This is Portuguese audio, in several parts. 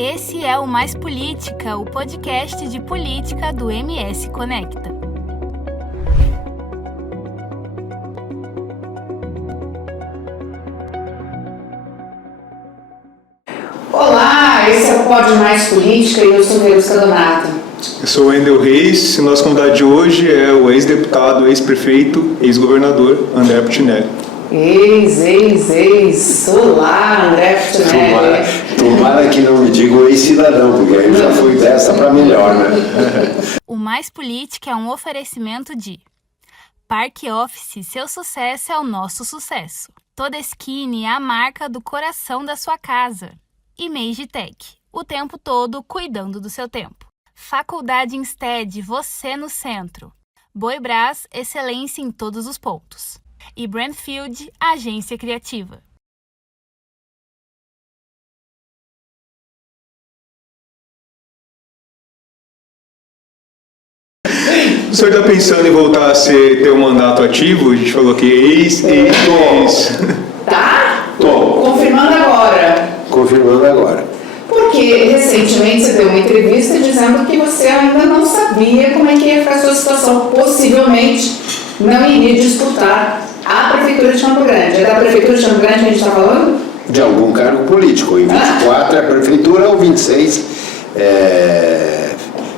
Esse é o Mais Política, o podcast de política do MS Conecta. Olá, esse é o Pod Mais Política e eu sou Verusca Donato. Eu sou o Wendel Reis e nosso convidado de hoje é o ex-deputado, ex-prefeito, ex-governador André Putinelli. Olá, André Putinelli. Tomara que não me digam ex-cidadão, porque aí eu já fui dessa para melhor, né? O Mais Política é um oferecimento de Parque Office, seu sucesso é o nosso sucesso. Todeskine é a marca do coração da sua casa. E Magitech, o tempo todo cuidando do seu tempo. Faculdade Instead, você no centro. Boibras, excelência em todos os pontos. E Brandfield, agência criativa. O senhor está pensando em voltar a ter um mandato ativo? A gente falou que ex. Tá? Tô. Confirmando agora. Porque recentemente você deu uma entrevista dizendo que você ainda não sabia como é que ia ficar a sua situação. Possivelmente não iria disputar a Prefeitura de Campo Grande. É da Prefeitura de Campo Grande que a gente está falando? De algum cargo político. Em 24 é a Prefeitura, ou 26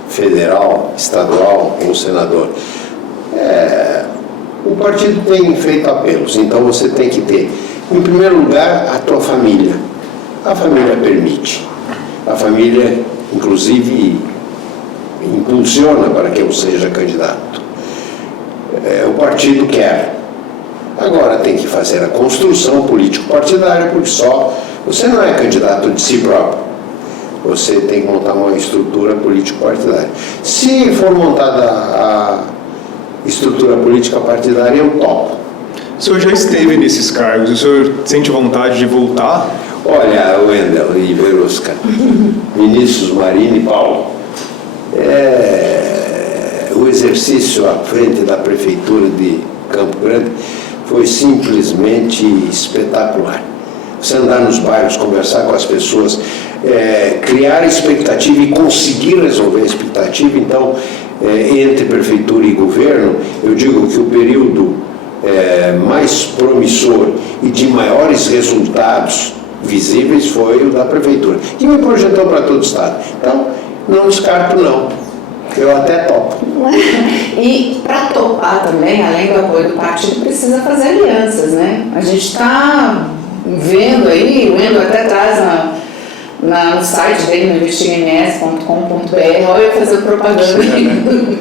federal, estadual ou senador. O partido tem feito apelos, então você tem que ter, em primeiro lugar, a tua família. A família permite. A família, inclusive, impulsiona para que eu seja candidato. O partido quer. Agora tem que fazer a construção político-partidária, porque só você não é candidato de si próprio. Você tem que montar uma estrutura político-partidária. Se for montada a estrutura política partidária, eu topo. O senhor já esteve nesses cargos, o senhor sente vontade de voltar? Olha, Wendel e Verusca, Vinícius, Marina e Paulo, o exercício à frente da Prefeitura de Campo Grande foi simplesmente espetacular. Você andar nos bairros, conversar com as pessoas, criar expectativa e conseguir resolver a expectativa. Então, entre prefeitura e governo, eu digo que o período mais promissor e de maiores resultados visíveis foi o da prefeitura, que me projetou para todo o estado. Então, não descarto não, eu até topo. E para topar também, além do apoio do partido, precisa fazer alianças, né? A gente está vendo aí, o Wendel até traz no site dele, no investigams.com.br, olha eu fazendo propaganda aí,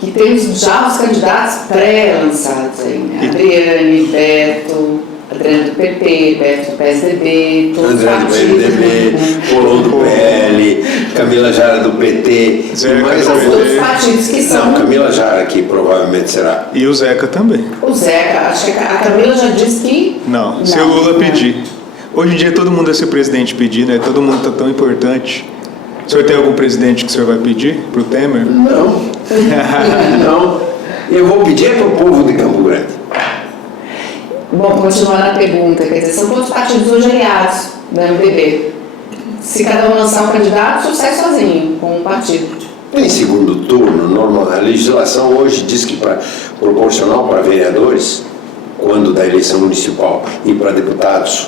que temos já os candidatos pré-lançados aí, né? Adriane, Beto, Adriane do PP, Beto do PSDB, todos os partidos. Adriane do PSDB, Polon do PL, Camila Jara do PT, Zeca todos os partidos que são... Não, Camila Jara que provavelmente será. E o Zeca também. O Zeca, acho que a Camila já disse que... Não, se o Lula pedir. Hoje em dia todo mundo é ser presidente pedir, né? Todo mundo está tão importante. O senhor tem algum presidente que o senhor vai pedir para o Temer? Não, não. Eu vou pedir para o povo de Campo Grande. Bom, continuando a pergunta, quer dizer, são todos os partidos hoje aliados da MDB. Se cada um lançar um candidato, sucesso sozinho, com um partido. Em segundo turno, normal, a legislação hoje diz que proporcional para vereadores, quando da eleição municipal, e para deputados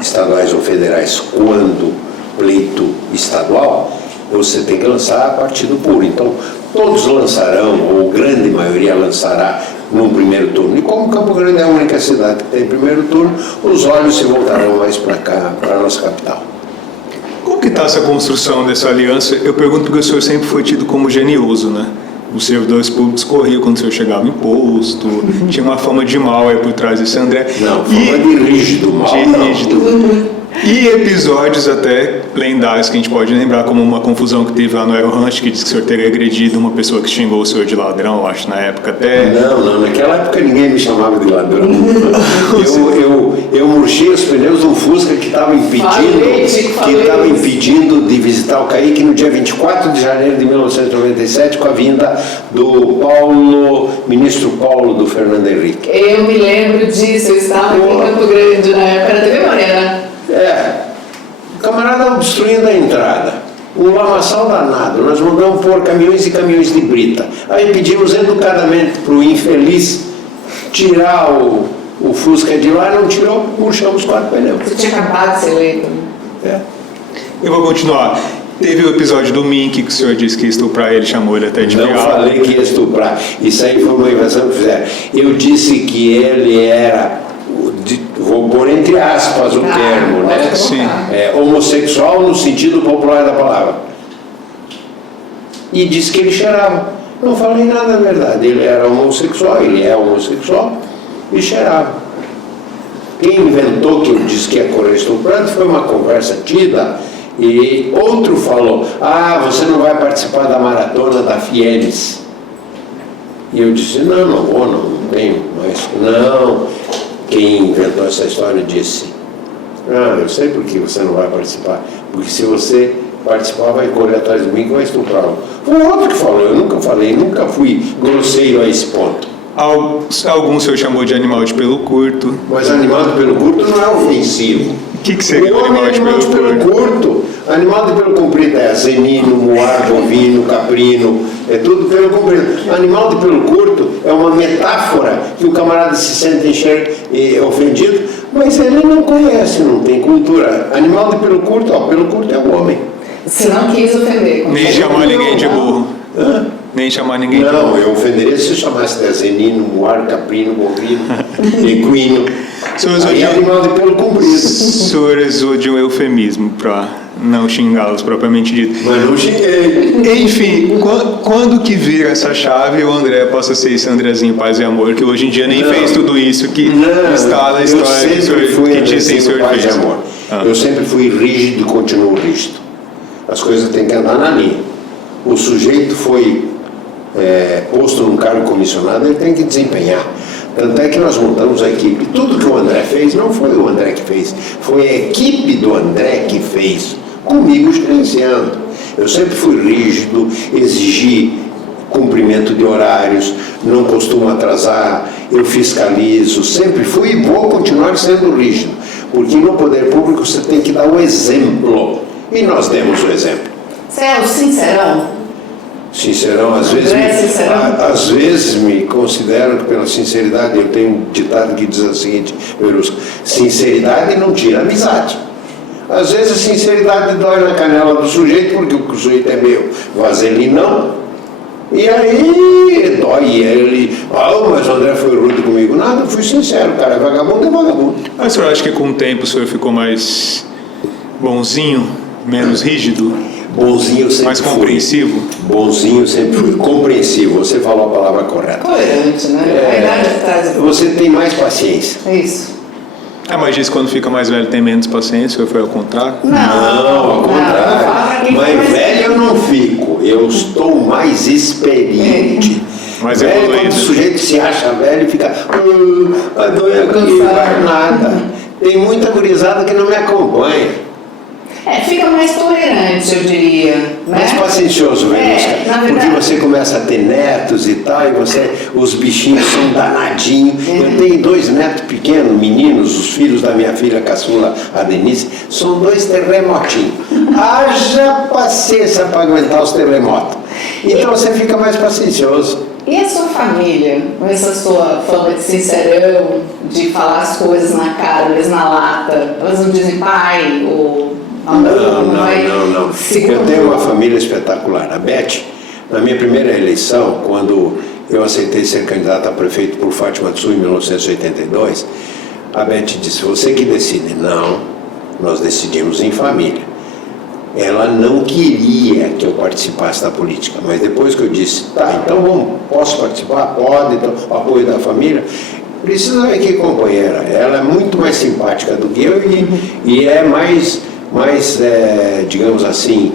estaduais ou federais, quando pleito estadual, você tem que lançar partido puro. Então, todos lançarão, ou grande maioria lançará, num primeiro turno. E como Campo Grande é a única cidade que tem primeiro turno, os olhos se voltarão mais para cá, para a nossa capital. Como que está essa construção dessa aliança? Eu pergunto porque o senhor sempre foi tido como genioso, né? Os servidores públicos corriam quando o senhor chegava em posto, tinha uma fama de mal aí por trás desse André. Não, fama de rígido mal. De rígido. E episódios até lendários que a gente pode lembrar, como uma confusão que teve lá no Aeroranch, que disse que o senhor teria agredido uma pessoa que xingou o senhor de ladrão, acho, na época até. Não, naquela época ninguém me chamava de ladrão. Eu murchei os pneus de um Fusca que estava impedindo de visitar o Caique no dia 24 de janeiro de 1997, com a vinda do ministro Paulo do Fernando Henrique. Eu me lembro disso, eu estava aqui em Campo Grande na época, era TV Morena. O camarada obstruindo a entrada. Um lamaçal danado. Nós mandamos pôr caminhões e caminhões de brita. Aí pedimos educadamente para o infeliz tirar o Fusca de lá, não tirou, murchamos 4 pneus. Você tinha acabado de ser eleito. Eu vou continuar. Teve o episódio do Mink, que o senhor disse que ia estuprar ele, chamou ele até de Não viado. falei que ia estuprar. Isso aí foi uma invenção que fizeram. Eu disse que ele era, vou pôr entre aspas o termo, né? Sim. Homossexual no sentido popular da palavra. E disse que ele cheirava. Não falei nada da verdade. Ele era homossexual, ele é homossexual e cheirava. Quem inventou que eu disse que ia correr estuprando foi uma conversa tida. E outro falou, você não vai participar da maratona da Fienes. E eu disse, não vou, não tenho, mas não. Quem inventou essa história disse, eu sei por que você não vai participar, porque se você participar vai correr atrás de mim que vai estuprá-lo. Foi outro que falou, eu nunca falei, nunca fui grosseiro a esse ponto. Algum o senhor chamou de animal de pelo curto. Mas animal de pelo curto não é ofensivo. O que seria o animal de pelo curto? Animal de pelo comprido é azenino, moar, bovino, caprino, é tudo pelo comprido. Animal de pelo curto é uma metáfora que o camarada se sente ofendido, mas ele não conhece, não tem cultura. Animal de pelo curto é o homem. Você não quis ofender. Nem chamar ninguém de burro. Nem chamar ninguém de burro. Não, eu ofenderia se eu chamasse de azenino, moar, caprino, bovino, equino. Aí é animal de pelo comprido. O senhor usou de um eufemismo para não xingá-los propriamente dito. Mas não xinguei. Enfim, quando que vira essa chave o André possa ser esse Andrezinho Paz e Amor, que hoje em dia nem fez tudo isso que está na história que dizem o senhor Paz fez. e Amor. Eu sempre fui rígido e continuo rígido. As coisas têm que andar na linha. O sujeito foi posto num cargo comissionado, ele tem que desempenhar. Tanto é que nós montamos a equipe. Tudo que o André fez, não foi o André que fez, foi a equipe do André que fez, comigo gerenciando. Eu sempre fui rígido, exigi cumprimento de horários, não costumo atrasar, eu fiscalizo, sempre fui e vou continuar sendo rígido, porque no poder público você tem que dar o exemplo, e nós demos o exemplo. Você é o sincerão? Sincerão, às vezes me considero que pela sinceridade, eu tenho um ditado que diz o seguinte, Verusca, sinceridade não tira amizade. Às vezes a sinceridade dói na canela do sujeito, porque o sujeito é meio vaselinão, e aí dói ele, mas o André foi rude comigo. Nada, eu fui sincero, o cara é vagabundo. Mas o senhor acha que com o tempo o senhor ficou mais bonzinho, menos rígido? Bonzinho sempre mais compreensivo? Bonzinho sempre fui. Compreensivo, você falou a palavra correta. Coerente, né? A idade traz. Você tem mais paciência. É isso. Mas diz que quando fica mais velho tem menos paciência, ou foi ao contrário? Não, ao contrário. Mas velho eu não fico, eu estou mais experiente. Mas velho, quando o sujeito se acha velho, fica a dor aqui, não vai nada. Tem muita gurizada que não me acompanha. Fica mais tolerante, eu diria. Mais paciencioso, Verusca. Porque você começa a ter netos e tal, e os bichinhos são danadinhos. Eu tenho 2 netos pequenos, meninos, os filhos da minha filha caçula, a Denise, são 2 terremotinhos. Haja paciência para aguentar os terremotos. Então você fica mais paciencioso. E a sua família, com essa sua fama de sincerão, de falar as coisas na cara, mesmo na lata, elas não dizem pai ou... Não. Eu tenho uma família espetacular. A Beth, na minha primeira eleição, quando eu aceitei ser candidato a prefeito por Fátima do Sul em 1982, a Beth disse, você que decide. Não, nós decidimos em família. Ela não queria que eu participasse da política, mas depois que eu disse, então posso participar? Pode, então, apoio da família. Precisa ver que companheira. Ela é muito mais simpática do que eu e é mais digamos assim,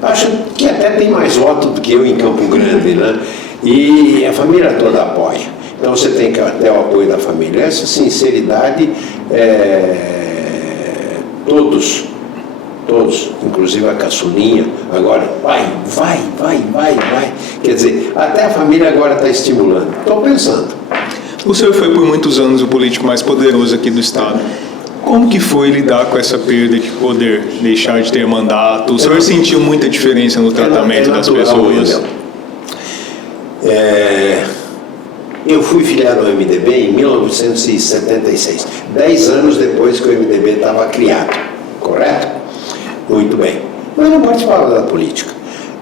acho que até tem mais voto do que eu em Campo Grande, né? E a família toda apoia. Então você tem que ter o apoio da família. Essa sinceridade, todos, inclusive a caçulinha, agora vai. Quer dizer, até a família agora está estimulando. Estou pensando. O senhor foi por muitos anos o político mais poderoso aqui do estado. Como que foi lidar com essa perda de poder, deixar de ter mandato? O senhor sentiu muita diferença no tratamento das pessoas? Eu fui filiado ao MDB em 1976, 10 anos depois que o MDB estava criado, correto? Muito bem. Mas eu não participava da política.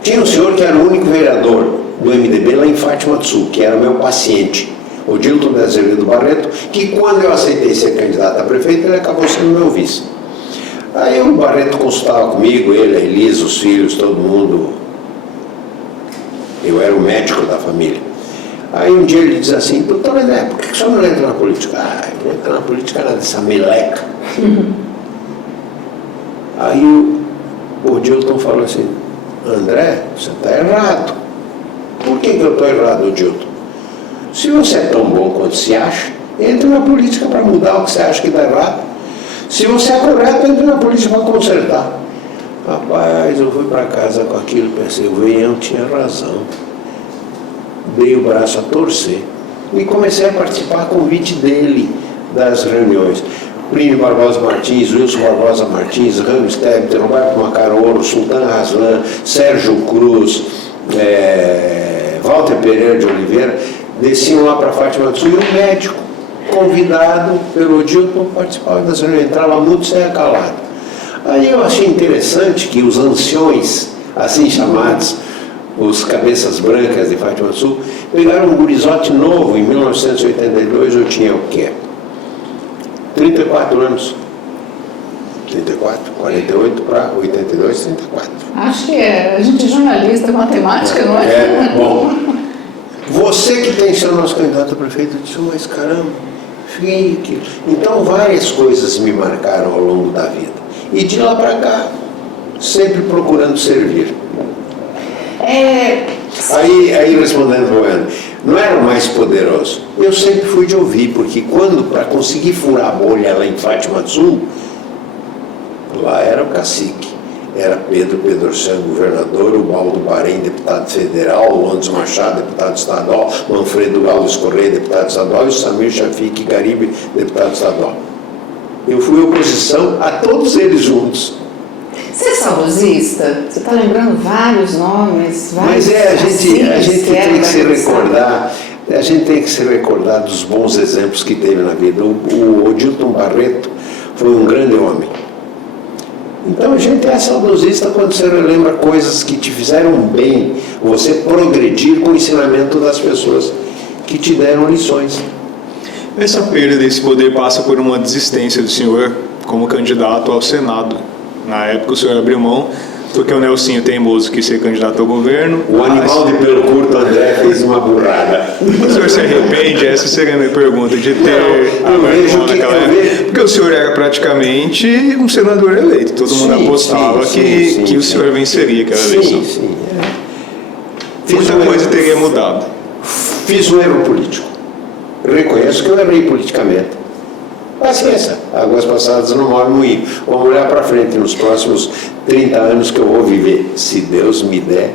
Tinha um senhor que era o único vereador do MDB lá em Fátima do Sul, que era o meu paciente, o Dilton de Azevedo Barreto, que quando eu aceitei ser candidato a prefeito, ele acabou sendo meu vice. Aí o Barreto consultava comigo, ele, a Elisa, os filhos, todo mundo. Eu era o médico da família. Aí um dia ele diz assim: doutor André, por que o senhor não entra na política? Eu vou entrar na política nada dessa meleca. Aí o Dilton falou assim: André, você está errado. Por que eu estou errado, Dilton? Se você é tão bom quanto se acha, entre na política para mudar o que você acha que está errado. Se você é correto, entre na política para consertar. Rapaz, eu fui para casa com aquilo e pensei: o Veião tinha razão. Dei o braço a torcer e comecei a participar a convite dele das reuniões. Plínio Barbosa Martins, Wilson Barbosa Martins, Ramos Tebet, Roberto Macarolo, Sultan Raslan, Sérgio Cruz, Walter Pereira de Oliveira, desciam lá para Fátima do Sul, e um médico convidado pelo Dilton participava das reuniões, entrava muito sem calado. Aí eu achei interessante que os anciões, assim chamados, os cabeças brancas de Fátima do Sul, pegaram um gurizote novo. Em 1982 eu tinha o quê? 34 anos. 34, 48 para 82, 34. Acho que é. A gente é jornalista, matemática, não é? Bom. Você que tem que ser o nosso candidato a prefeito, eu disse: mas caramba, fique. Então várias coisas me marcaram ao longo da vida. E de lá para cá, sempre procurando servir. Aí respondendo ao Ana, não era o mais poderoso. Eu sempre fui de ouvir, porque para conseguir furar a bolha lá em Fátima do Sul, lá era o cacique. Era Pedro Pedrossiano, governador, o Baldo Bahrein, deputado federal, o Londres Machado, deputado estadual, Manfredo Alves Correia, deputado estadual, e o Samir Shafiq Garibe, deputado estadual. Eu fui oposição a todos eles juntos. Você é saudosista? Você está lembrando vários nomes, vários. Mas a gente tem que se recordar. A gente tem que se recordar dos bons exemplos que teve na vida. O Dilton Barreto foi um grande homem. Então a gente é saudosista quando você relembra coisas que te fizeram bem, você progredir com o ensinamento das pessoas que te deram lições. Essa perda desse poder passa por uma desistência do senhor como candidato ao Senado. Na época o senhor abriu mão, porque o Nelsinho teimoso quis ser candidato ao governo. O animal de pelo curto André fez uma burrada. O senhor se arrepende? Essa seria a minha pergunta, de ter aberto mão naquela época. Porque o senhor era praticamente um senador eleito. Todo mundo apostava que o senhor venceria aquela eleição. Sim. Muita coisa teria mudado. Fiz um erro político. Reconheço que eu errei politicamente. Paciência, águas passadas não movem moinho. Vamos olhar para frente nos próximos 30 anos que eu vou viver, se Deus me der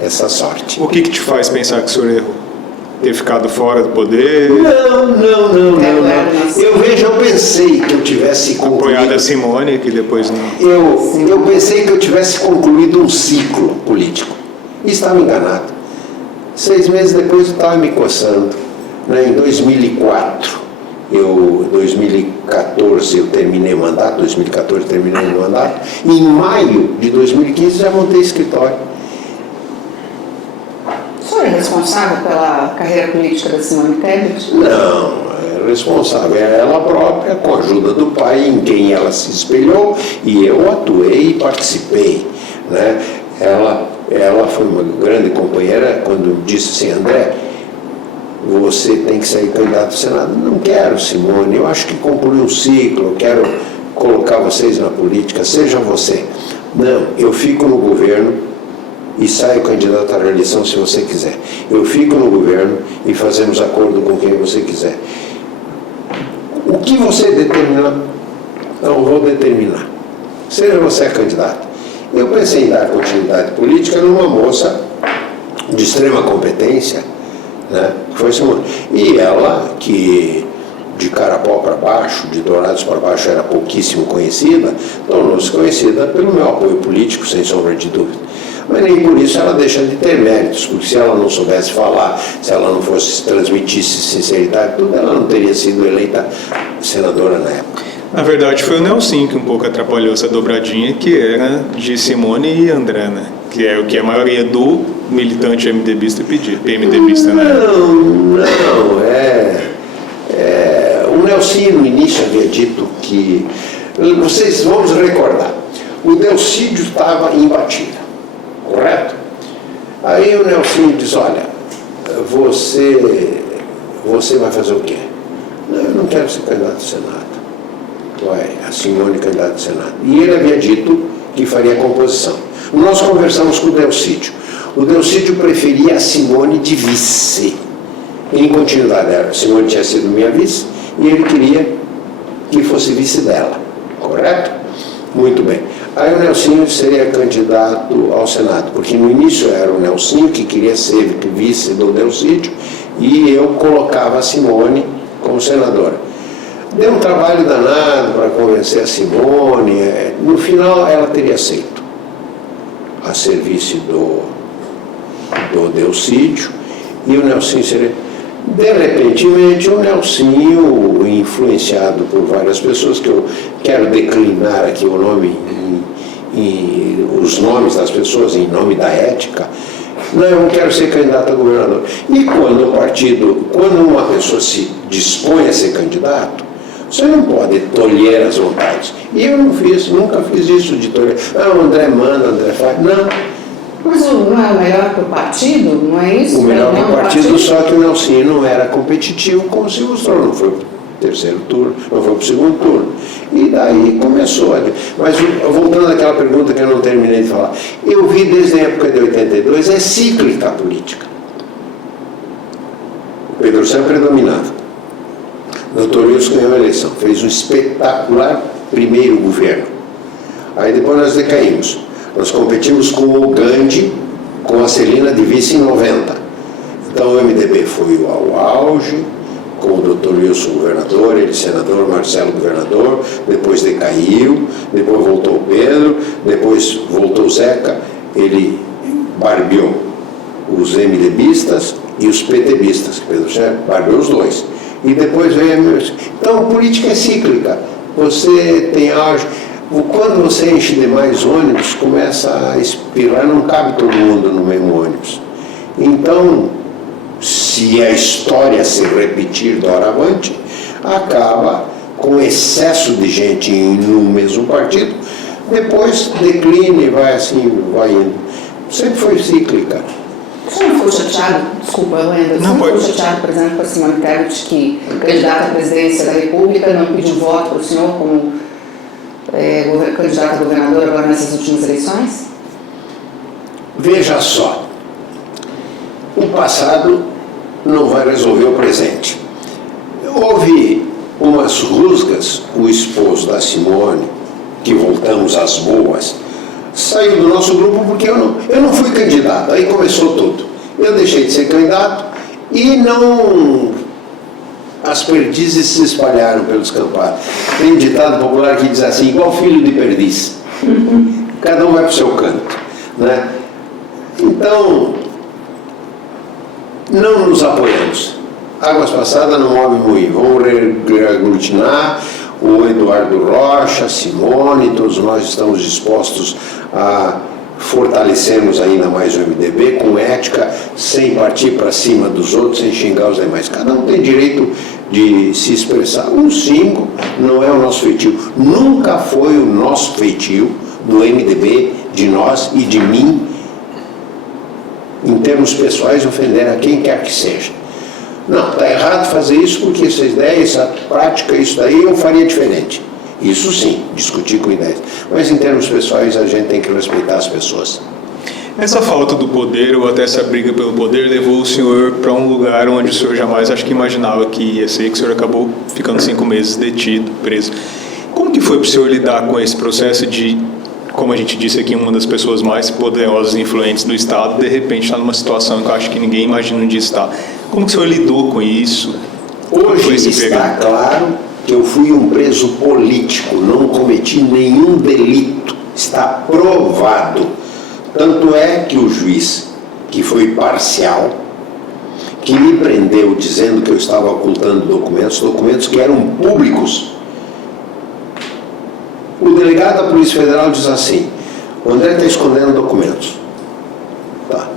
essa sorte. O que te faz pensar que o senhor errou? Ter ficado fora do poder? Não. Eu pensei que eu tivesse concluído. Apoiado a Simone, que depois não. Eu pensei que eu tivesse concluído um ciclo político. E estava enganado. 6 meses depois eu estava me coçando. Em 2004. 2014 eu terminei o mandato, 2014 terminei o mandato, em maio de 2015 já montei escritório. O senhor é responsável pela carreira política da Simone Tebet? Não, é responsável é ela própria, com a ajuda do pai, em quem ela se espelhou, e eu atuei e participei, né? Ela foi uma grande companheira quando disse assim: André, você tem que sair candidato ao Senado. Não quero, Simone, eu acho que concluí um ciclo, eu quero colocar vocês na política, seja você. Não, eu fico no governo e saio candidato à reeleição se você quiser. Eu fico no governo e fazemos acordo com quem você quiser. O que você determinar, não vou determinar. Seja você candidato. Eu pensei em dar continuidade política numa moça de extrema competência, né? Foi Simone. E ela, que de Carapó para baixo, de Dourados para baixo, era pouquíssimo conhecida, tornou-se conhecida pelo meu apoio político, sem sombra de dúvida. Mas nem por isso ela deixa de ter méritos, porque se ela não soubesse falar, se ela não fosse transmitisse sinceridade, tudo, ela não teria sido eleita senadora na época. Na verdade, foi o Nelson que um pouco atrapalhou essa dobradinha, que era de Simone e André, né? Que é o que a maioria do militante MDBista pedia, PMDBista, né? Não, o Nelson no início havia dito que, vocês vamos recordar, o Delcídio estava imbatível, correto? Aí o Nelson diz, olha, você vai fazer o quê? Não, eu não quero ser candidato ao Senado. Vai, a Simone candidata ao Senado. E ele havia dito que faria composição. Nós conversamos com o Delcídio. O Delcídio preferia a Simone de vice. Em continuidade, a Simone tinha sido minha vice e ele queria que fosse vice dela. Correto? Muito bem. Aí o Nelsinho seria candidato ao Senado, porque no início era o Nelsinho que queria ser vice do Delcídio e eu colocava a Simone como senadora. Deu um trabalho danado para convencer a Simone. No final, ela teria aceito a serviço do Delcídio e o Nelsinho seria... De repentemente, o Nelsinho, influenciado por várias pessoas, que eu quero declinar aqui o nome, os nomes das pessoas em nome da ética, não, eu não quero ser candidato a governador. E quando uma pessoa se dispõe a ser candidato, você não pode tolher as vontades. E eu nunca fiz isso de tolher. O André manda, o André faz. Não. Mas não é o melhor para o partido, não é isso? O melhor para o partido, só que o Nelson não era competitivo como se mostrou, não foi para o terceiro turno, não foi para o segundo turno. E daí começou. Mas voltando àquela pergunta que eu não terminei de falar, eu vi desde a época de 82, é cíclica a política. O Pedro sempre predominava. O Dr. Wilson ganhou a eleição, fez um espetacular primeiro governo. Aí depois nós decaímos. Nós competimos com o Gandhi, com a Celina de vice em 90. Então o MDB foi ao auge, com o Dr. Wilson governador, ele senador, Marcelo governador, depois decaiu, depois voltou o Pedro, depois voltou o Zeca, ele barbeou os MDBistas e os PTBistas, Pedro Sérgio barbeou os dois. E depois veio... Então a política é cíclica, você tem auge... Quando você enche demais ônibus, começa a espirrar, não cabe todo mundo no mesmo ônibus. Então, se a história se repetir doravante, acaba com excesso de gente no mesmo partido, depois declina e vai assim, vai indo. Sempre foi cíclica. Você não ficou chateado, desculpa, Wendel, você não ficou chateado, por exemplo, com a Simone Tebet, que candidata à presidência da República, não pediu voto para o senhor como candidato a governador agora nessas últimas eleições? Veja só, o passado não vai resolver o presente. Houve umas rusgas, o esposo da Simone, que voltamos às boas, saiu do nosso grupo porque eu não fui candidato, aí começou tudo. Eu deixei de ser candidato e não... As perdizes se espalharam pelos campados. Tem um ditado popular que diz assim, igual filho de perdiz. Cada um vai para o seu canto, né? Então, não nos apoiamos. Águas passadas não movem moinho. Vamos reaglutinar o Eduardo Rocha, Simone, todos nós estamos dispostos a fortalecermos ainda mais o MDB com ética, sem partir para cima dos outros, sem xingar os demais. Cada um tem direito de se expressar. Um símbolo não é o nosso feitio. Nunca foi o nosso feitio do MDB, de nós e de mim, em termos pessoais, ofender a quem quer que seja. Não, está errado fazer isso porque essa ideia, essa prática, isso daí eu faria diferente. Isso sim, discutir com ideias. Mas em termos pessoais a gente tem que respeitar as pessoas. Essa falta do poder, ou até essa briga pelo poder, levou o senhor para um lugar onde o senhor jamais acho que imaginava que ia ser, que o senhor acabou ficando 5 meses detido, preso. Como que foi para o senhor lidar com esse processo de, como a gente disse aqui, uma das pessoas mais poderosas e influentes do Estado, de repente está numa situação que eu acho que ninguém imagina onde está? Como que o senhor lidou com isso? Hoje está claro que eu fui um preso político, não cometi nenhum delito, está provado. Tanto é que o juiz, que foi parcial, que me prendeu dizendo que eu estava ocultando documentos que eram públicos. O delegado da Polícia Federal diz assim: o André está escondendo documentos. Tá.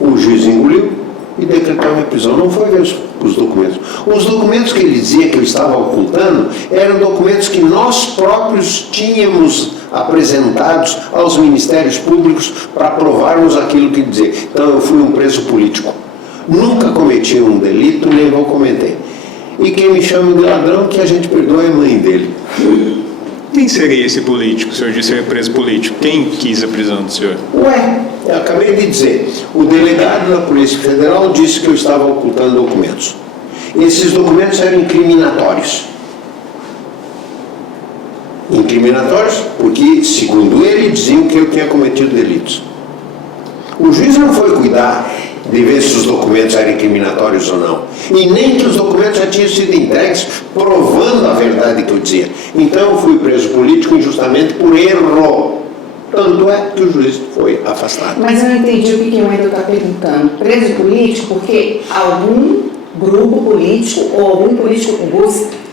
O juiz engoliu e decretou a minha prisão. Não foi ver os documentos. Os documentos que ele dizia que eu estava ocultando eram documentos que nós próprios tínhamos apresentados aos ministérios públicos para provarmos aquilo que dizia. Então eu fui um preso político. Nunca cometi um delito, nem vou cometer. E quem me chama de ladrão, que a gente perdoa é a mãe dele. Quem seria esse político? O senhor disse que é preso político. Quem quis a prisão do senhor? Ué, eu acabei de dizer. O delegado da Polícia Federal disse que eu estava ocultando documentos. Esses documentos eram incriminatórios. Incriminatórios porque, segundo ele, diziam que eu tinha cometido delitos. O juiz não foi cuidar de ver se os documentos eram incriminatórios ou não. E nem que os documentos já tinham sido entregues provando a verdade que eu dizia. Então eu fui preso político injustamente por erro. Tanto é que o juiz foi afastado. Mas eu não entendi o que o Wendel está perguntando. Preso político porque algum grupo político ou algum político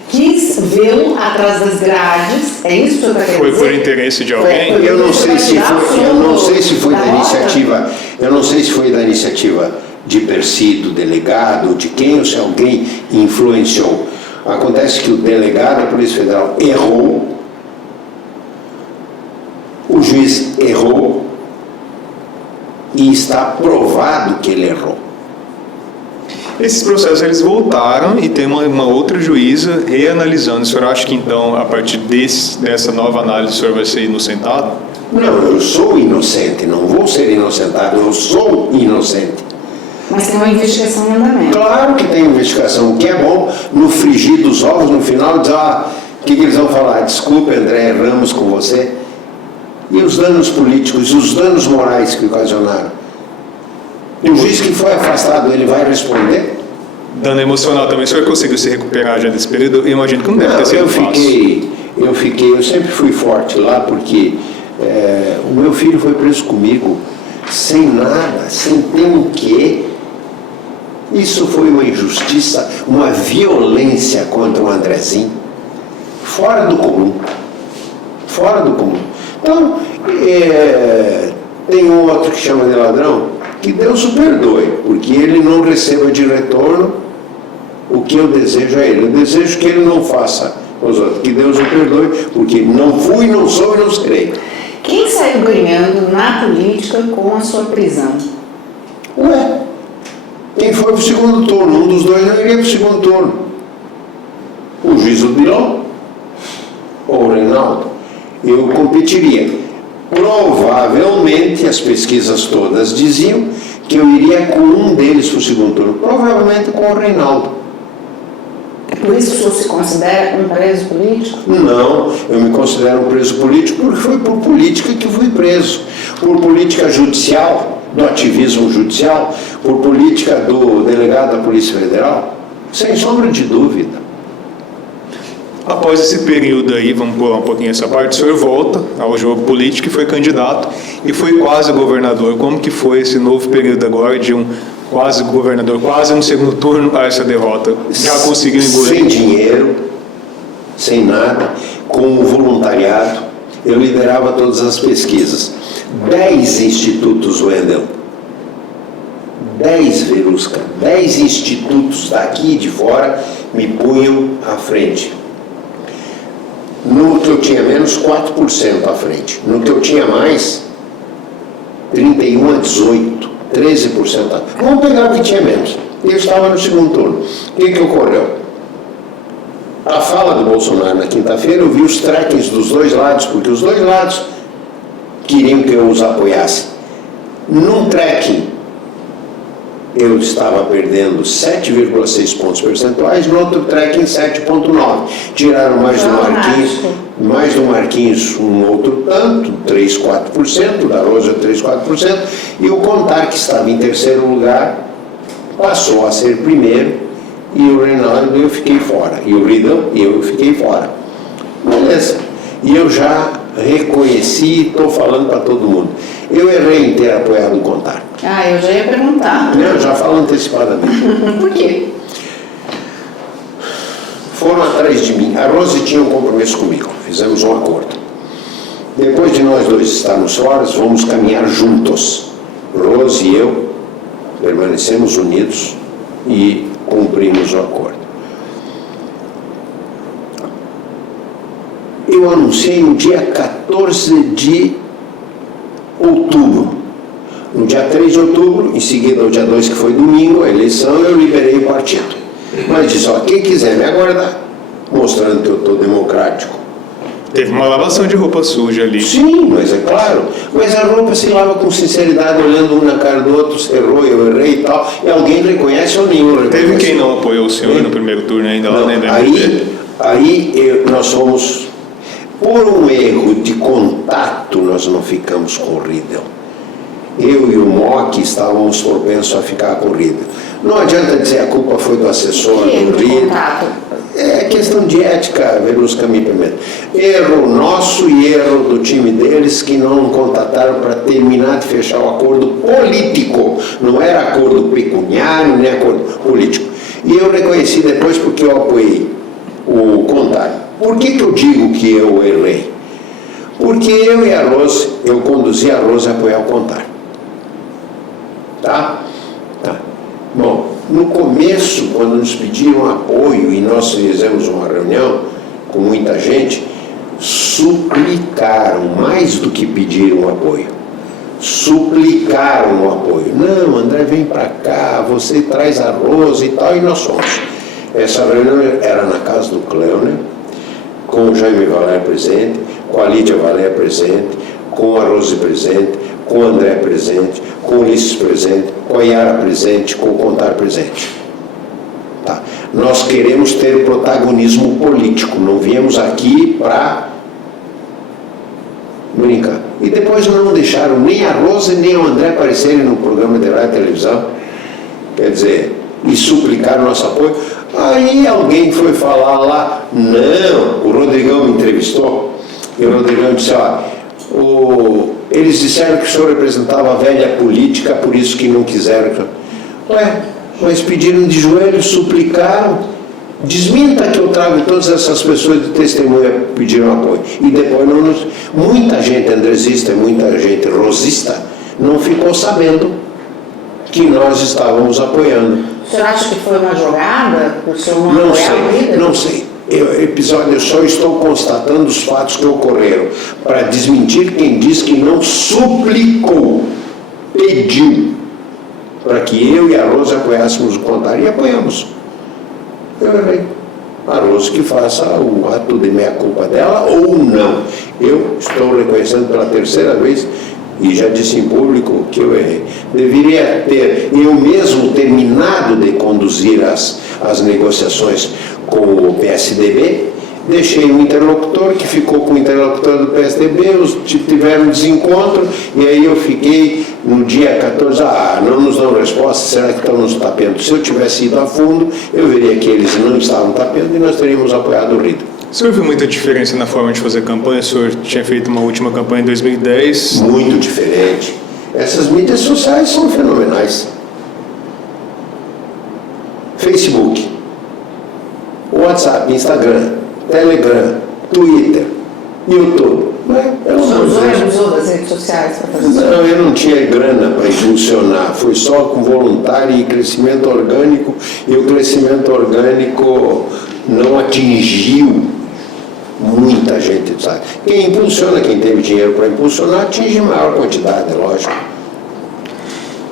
quis vê-lo atrás das grades. É isso que o senhor está querendo dizer? Foi por interesse de alguém? Eu não sei se foi da iniciativa. Eu não sei se foi da iniciativa de Percy, do delegado, de quem ou se alguém influenciou. Acontece que o delegado da Polícia Federal errou, o juiz errou e está provado que ele errou. Esses processos eles voltaram e tem uma outra juíza reanalisando. O senhor acha que então, a partir dessa nova análise, o senhor vai ser inocentado? Não, eu sou inocente, não vou ser inocentado, eu sou inocente. Mas tem uma investigação em andamento. Claro que tem investigação, o que é bom no frigir dos ovos, no final, dizer, o que eles vão falar? Desculpe, André, erramos com você. E os danos políticos, os danos morais que ocasionaram? E o juiz que foi afastado, ele vai responder? Dano emocional também. O senhor conseguiu se recuperar já desse período? Eu imagino que não deve ter sido fácil. Eu sempre fui forte lá, porque o meu filho foi preso comigo, sem nada, sem ter um quê. Isso foi uma injustiça, uma violência contra o Andrezinho, fora do comum. Fora do comum. Então, tem um outro que chama de ladrão, que Deus o perdoe, porque ele não receba de retorno o que eu desejo a ele. Eu desejo que ele não faça os outros, que Deus o perdoe, porque não fui, não sou e não serei. Quem saiu ganhando na política com a sua prisão? Ué, quem foi para o segundo turno? Um dos dois não iria para o segundo turno. O juiz Odilon ou o Reinaldo? Eu competiria. Provavelmente, as pesquisas todas diziam que eu iria com um deles para o segundo turno. Provavelmente com o Reinaldo. É por isso que o senhor se considera um preso político? Não, eu me considero um preso político porque foi por política que fui preso. Por política judicial, do ativismo judicial, por política do delegado da Polícia Federal, sem sombra de dúvida. Após esse período aí, vamos pular um pouquinho essa parte, o senhor volta ao jogo político e foi candidato e foi quase governador. Como que foi esse novo período agora de um quase governador, quase um segundo turno a essa derrota? Já conseguiu engolir? Sem dinheiro, sem nada, com o voluntariado, eu liderava todas as pesquisas. 10 institutos, Wendel. 10 Verusca, 10 institutos daqui e de fora me punham à frente. No que eu tinha menos, 4% à frente. No que eu tinha mais, 31 a 18, 13% à frente. Vamos pegar o que tinha menos. Eu estava no segundo turno. O que ocorreu? A fala do Bolsonaro na quinta-feira, eu vi os trackings dos dois lados, porque os dois lados queriam que eu os apoiasse. Num tracking, eu estava perdendo 7,6 pontos percentuais, no outro tracking 7,9. Tiraram mais do Marquinhos um outro tanto, 3, 4%, da Rosa 3, 4%, e o Contar, que estava em terceiro lugar, passou a ser primeiro e o Reinaldo eu fiquei fora, e o Riedel eu fiquei fora. Beleza. E eu já reconheci e estou falando para todo mundo. Eu errei em ter apoiado o Contar. Ah, eu já ia perguntar. Não, já falo antecipadamente. Por quê? Foram atrás de mim. A Rose tinha um compromisso comigo. Fizemos um acordo. Depois de nós dois estarmos fora, vamos caminhar juntos. Rose e eu permanecemos unidos e cumprimos o acordo. Eu anunciei no dia 14 de outubro. No dia 3 de outubro, em seguida, no dia 2, que foi domingo, a eleição, eu liberei o partido. Mas disse, ó, quem quiser me aguardar, mostrando que eu estou democrático. Teve uma lavação de roupa suja ali. Sim, mas é claro. Mas a roupa se lava com sinceridade, olhando um na cara do outro, você errou, eu errei e tal. E alguém reconhece ou nenhum reconhece. Teve quem não apoiou o senhor no primeiro turno ainda lá, né? Nós fomos... Por um erro de contato, nós não ficamos com o Riedel. Eu e o Mock estávamos propensos a ficar com o Riedel. Não adianta dizer a culpa foi do assessor, do Riedel. É questão de ética, Verusca me permite. Erro nosso e erro do time deles que não contataram para terminar de fechar o acordo político. Não era acordo pecuniário, nem acordo político. E eu reconheci depois porque eu apoiei o Contar. Por que eu digo que eu errei? Porque eu e a Rose, eu conduzi a Rose a apoiar o Contar. Tá? Bom, no começo, quando nos pediram apoio e nós fizemos uma reunião com muita gente, suplicaram, mais do que pediram apoio, suplicaram o apoio. Não, André, vem para cá, você traz a Rose e tal, e nós fomos. Essa reunião era na casa do Cleuner, com o Jaime Valério presente, com a Lídia Valério presente, com a Rose presente, com o André presente, com o Ulisses presente, com a Yara presente, com o Contar presente. Tá. Nós queremos ter protagonismo político, não viemos aqui para brincar. E depois não deixaram nem a Rose nem o André aparecerem no programa de rádio e televisão, quer dizer, e suplicaram nosso apoio. Aí alguém foi falar lá, não, o Rodrigão me entrevistou, e o Rodrigão disse, eles disseram que o senhor representava a velha política, por isso que não quiseram. Ué, mas pediram de joelhos, suplicaram, desminta que eu trago todas essas pessoas de testemunha pediram apoio. E depois muita gente andresista e muita gente rosista não ficou sabendo que nós estávamos apoiando. O senhor acha que foi uma jogada? O senhor não apoiar o líder? Não sei. Eu só estou constatando os fatos que ocorreram para desmentir quem diz que não suplicou, pediu para que eu e a Rose apoiássemos o Contar e apoiamos. Eu errei. A Rose que faça o ato de meia-culpa dela ou não. Eu estou reconhecendo pela terceira vez e já disse em público que eu errei. Deveria ter eu mesmo terminado de conduzir as negociações com o PSDB, deixei um interlocutor que ficou com o interlocutor do PSDB, tiveram um desencontro, e aí eu fiquei no dia 14, não nos dão resposta, será que estão nos tapeando? Se eu tivesse ido a fundo, eu veria que eles não estavam tapeando e nós teríamos apoiado o Riedel. O senhor viu muita diferença na forma de fazer campanha? O senhor tinha feito uma última campanha em 2010. Muito diferente. Essas mídias sociais são fenomenais. Facebook, WhatsApp, Instagram, Telegram, Twitter, YouTube. Usou das redes sociais para fazer isso? Não, eu não tinha grana para impulsionar. Foi só com voluntário e crescimento orgânico. E o crescimento orgânico não atingiu muita gente, sabe? Quem impulsiona, quem teve dinheiro para impulsionar, atinge maior quantidade, lógico.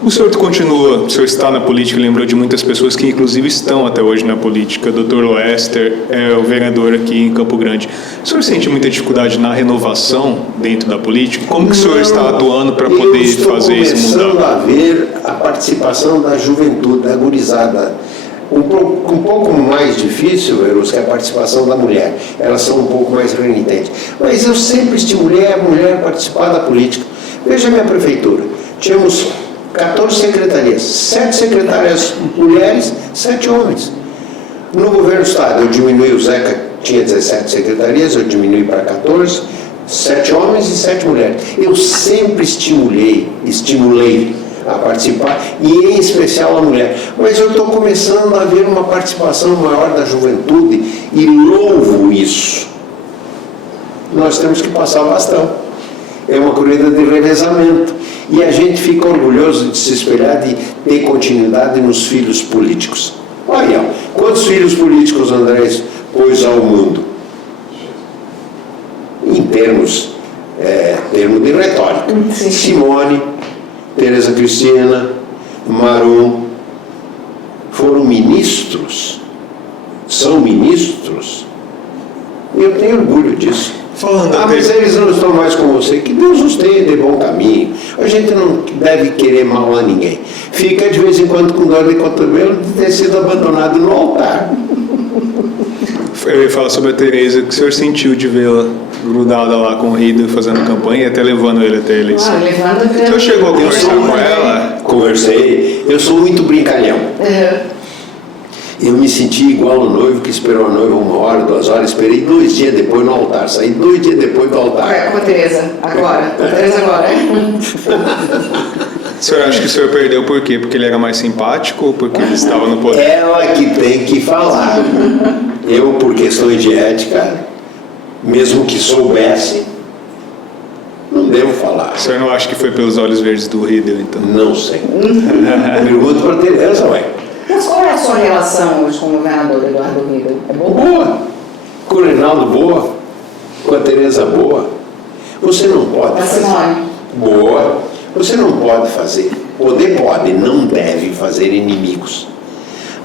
O senhor continua, o senhor está na política, lembrou de muitas pessoas que inclusive estão até hoje na política. O Dr. Lester é o vereador aqui em Campo Grande. O senhor sente muita dificuldade na renovação dentro da política? Como que o senhor está atuando para poder fazer isso mudar? Eu estou começando a ver a participação da juventude, da gurizada. Um pouco mais difícil, Verusca, é a participação da mulher. Elas são um pouco mais renitentes. Mas eu sempre estimulei a mulher a participar da política. Veja a minha prefeitura. Tínhamos 14 secretarias, 7 secretárias mulheres, 7 homens. No governo do Estado, eu diminui, o Zeca tinha 17 secretarias, eu diminui para 14, 7 homens e 7 mulheres. Eu sempre estimulei a participar, e em especial a mulher. Mas eu estou começando a ver uma participação maior da juventude e louvo isso. Nós temos que passar o bastão. É uma corrida de revezamento. E a gente fica orgulhoso de se espelhar, de ter continuidade nos filhos políticos. Olha, quantos filhos políticos o Andrés pôs ao mundo? Em termos de retórica. Sim. Simone, Tereza Cristina, Marum, foram ministros, são ministros. E eu tenho orgulho disso. Mas eles não estão mais com você. Que Deus os tenha de bom caminho. A gente não deve querer mal a ninguém. Fica de vez em quando com dor de cotovelo de ter sido abandonado no altar. Eu ia falar sobre a Tereza, que o senhor sentiu de vê-la grudada lá com o Rido fazendo campanha e até levando ele até a eleição. O senhor chegou a conversar com ela? Conversei. Eu sou muito brincalhão. Eu me senti igual o noivo que esperou a noiva 1 hora, 2 horas, esperei 2 dias depois no altar, saí 2 dias depois do altar. Com a Tereza, agora. Com a Tereza agora. O senhor acha que o senhor perdeu por quê? Porque ele era mais simpático ou porque ele estava no poder? Ela que tem que falar. Eu, por questões de ética, mesmo que soubesse, não devo falar. O senhor não acha que foi pelos olhos verdes do Riedel, então? Não sei. Pergunta para a Tereza, ué. Mas qual é a sua relação hoje com o governador Eduardo Riedel? É boa? Boa. Com o Reinaldo, boa. Com a Tereza, boa. Você não pode A fazer. Simone? Boa. Você não pode fazer. Poder pode, não deve fazer inimigos.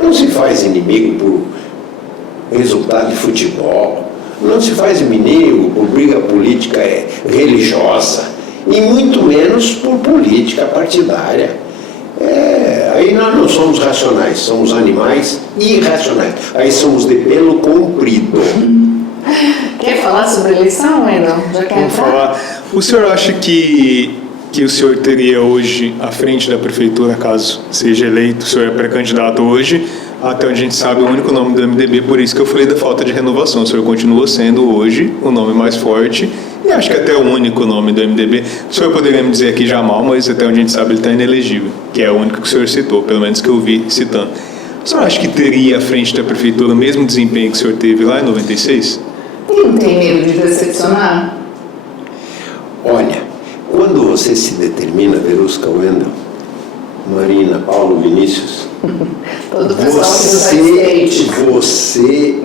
Não se faz inimigo por resultado de futebol. Não se faz inimigo por briga política religiosa. E muito menos por política partidária. Aí nós não somos racionais, somos animais irracionais. Aí somos de pelo comprido. Quer falar sobre a eleição, Wendel? Já quer Vamos entrar? falar. O senhor acha que o senhor teria hoje à frente da prefeitura, caso seja eleito, o senhor é pré-candidato hoje, até onde a gente sabe o único nome do MDB, por isso que eu falei da falta de renovação. O senhor continua sendo hoje o nome mais forte e acho que até o único nome do MDB. O senhor poderia me dizer aqui Jamal, mas até onde a gente sabe ele está inelegível, que é o único que o senhor citou, pelo menos que eu vi citando. O senhor acha que teria à frente da prefeitura o mesmo desempenho que o senhor teve lá em 96? E não tem medo de decepcionar? Olha, quando você se determina, Verusca, Wendel, Marina, Paulo, Vinícius, Todo o pessoal que nos você...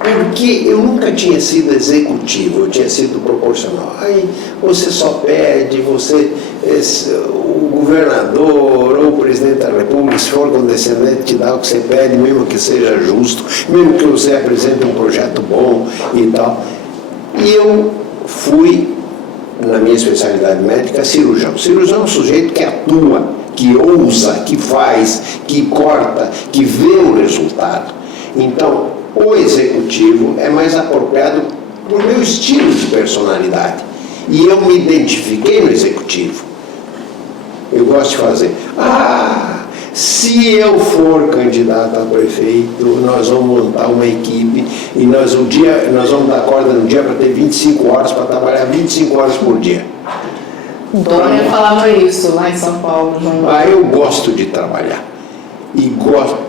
Porque eu nunca tinha sido executivo, eu tinha sido proporcional. Aí você só pede, o governador ou o presidente da república, se for condescendente, te dá o que você pede, mesmo que seja justo, mesmo que você apresente um projeto bom e tal. E eu fui, na minha especialidade médica, cirurgião. Cirurgião é um sujeito que atua, que ousa, que faz, que corta, que vê o resultado. Então, o executivo é mais apropriado para o meu estilo de personalidade. E eu me identifiquei no executivo. Eu gosto de fazer. Se eu for candidato a prefeito, nós vamos montar uma equipe e nós vamos dar corda no dia para ter 25 horas, para trabalhar 25 horas por dia. Dona falava isso lá em São Paulo, João. Eu gosto de trabalhar. E gosto.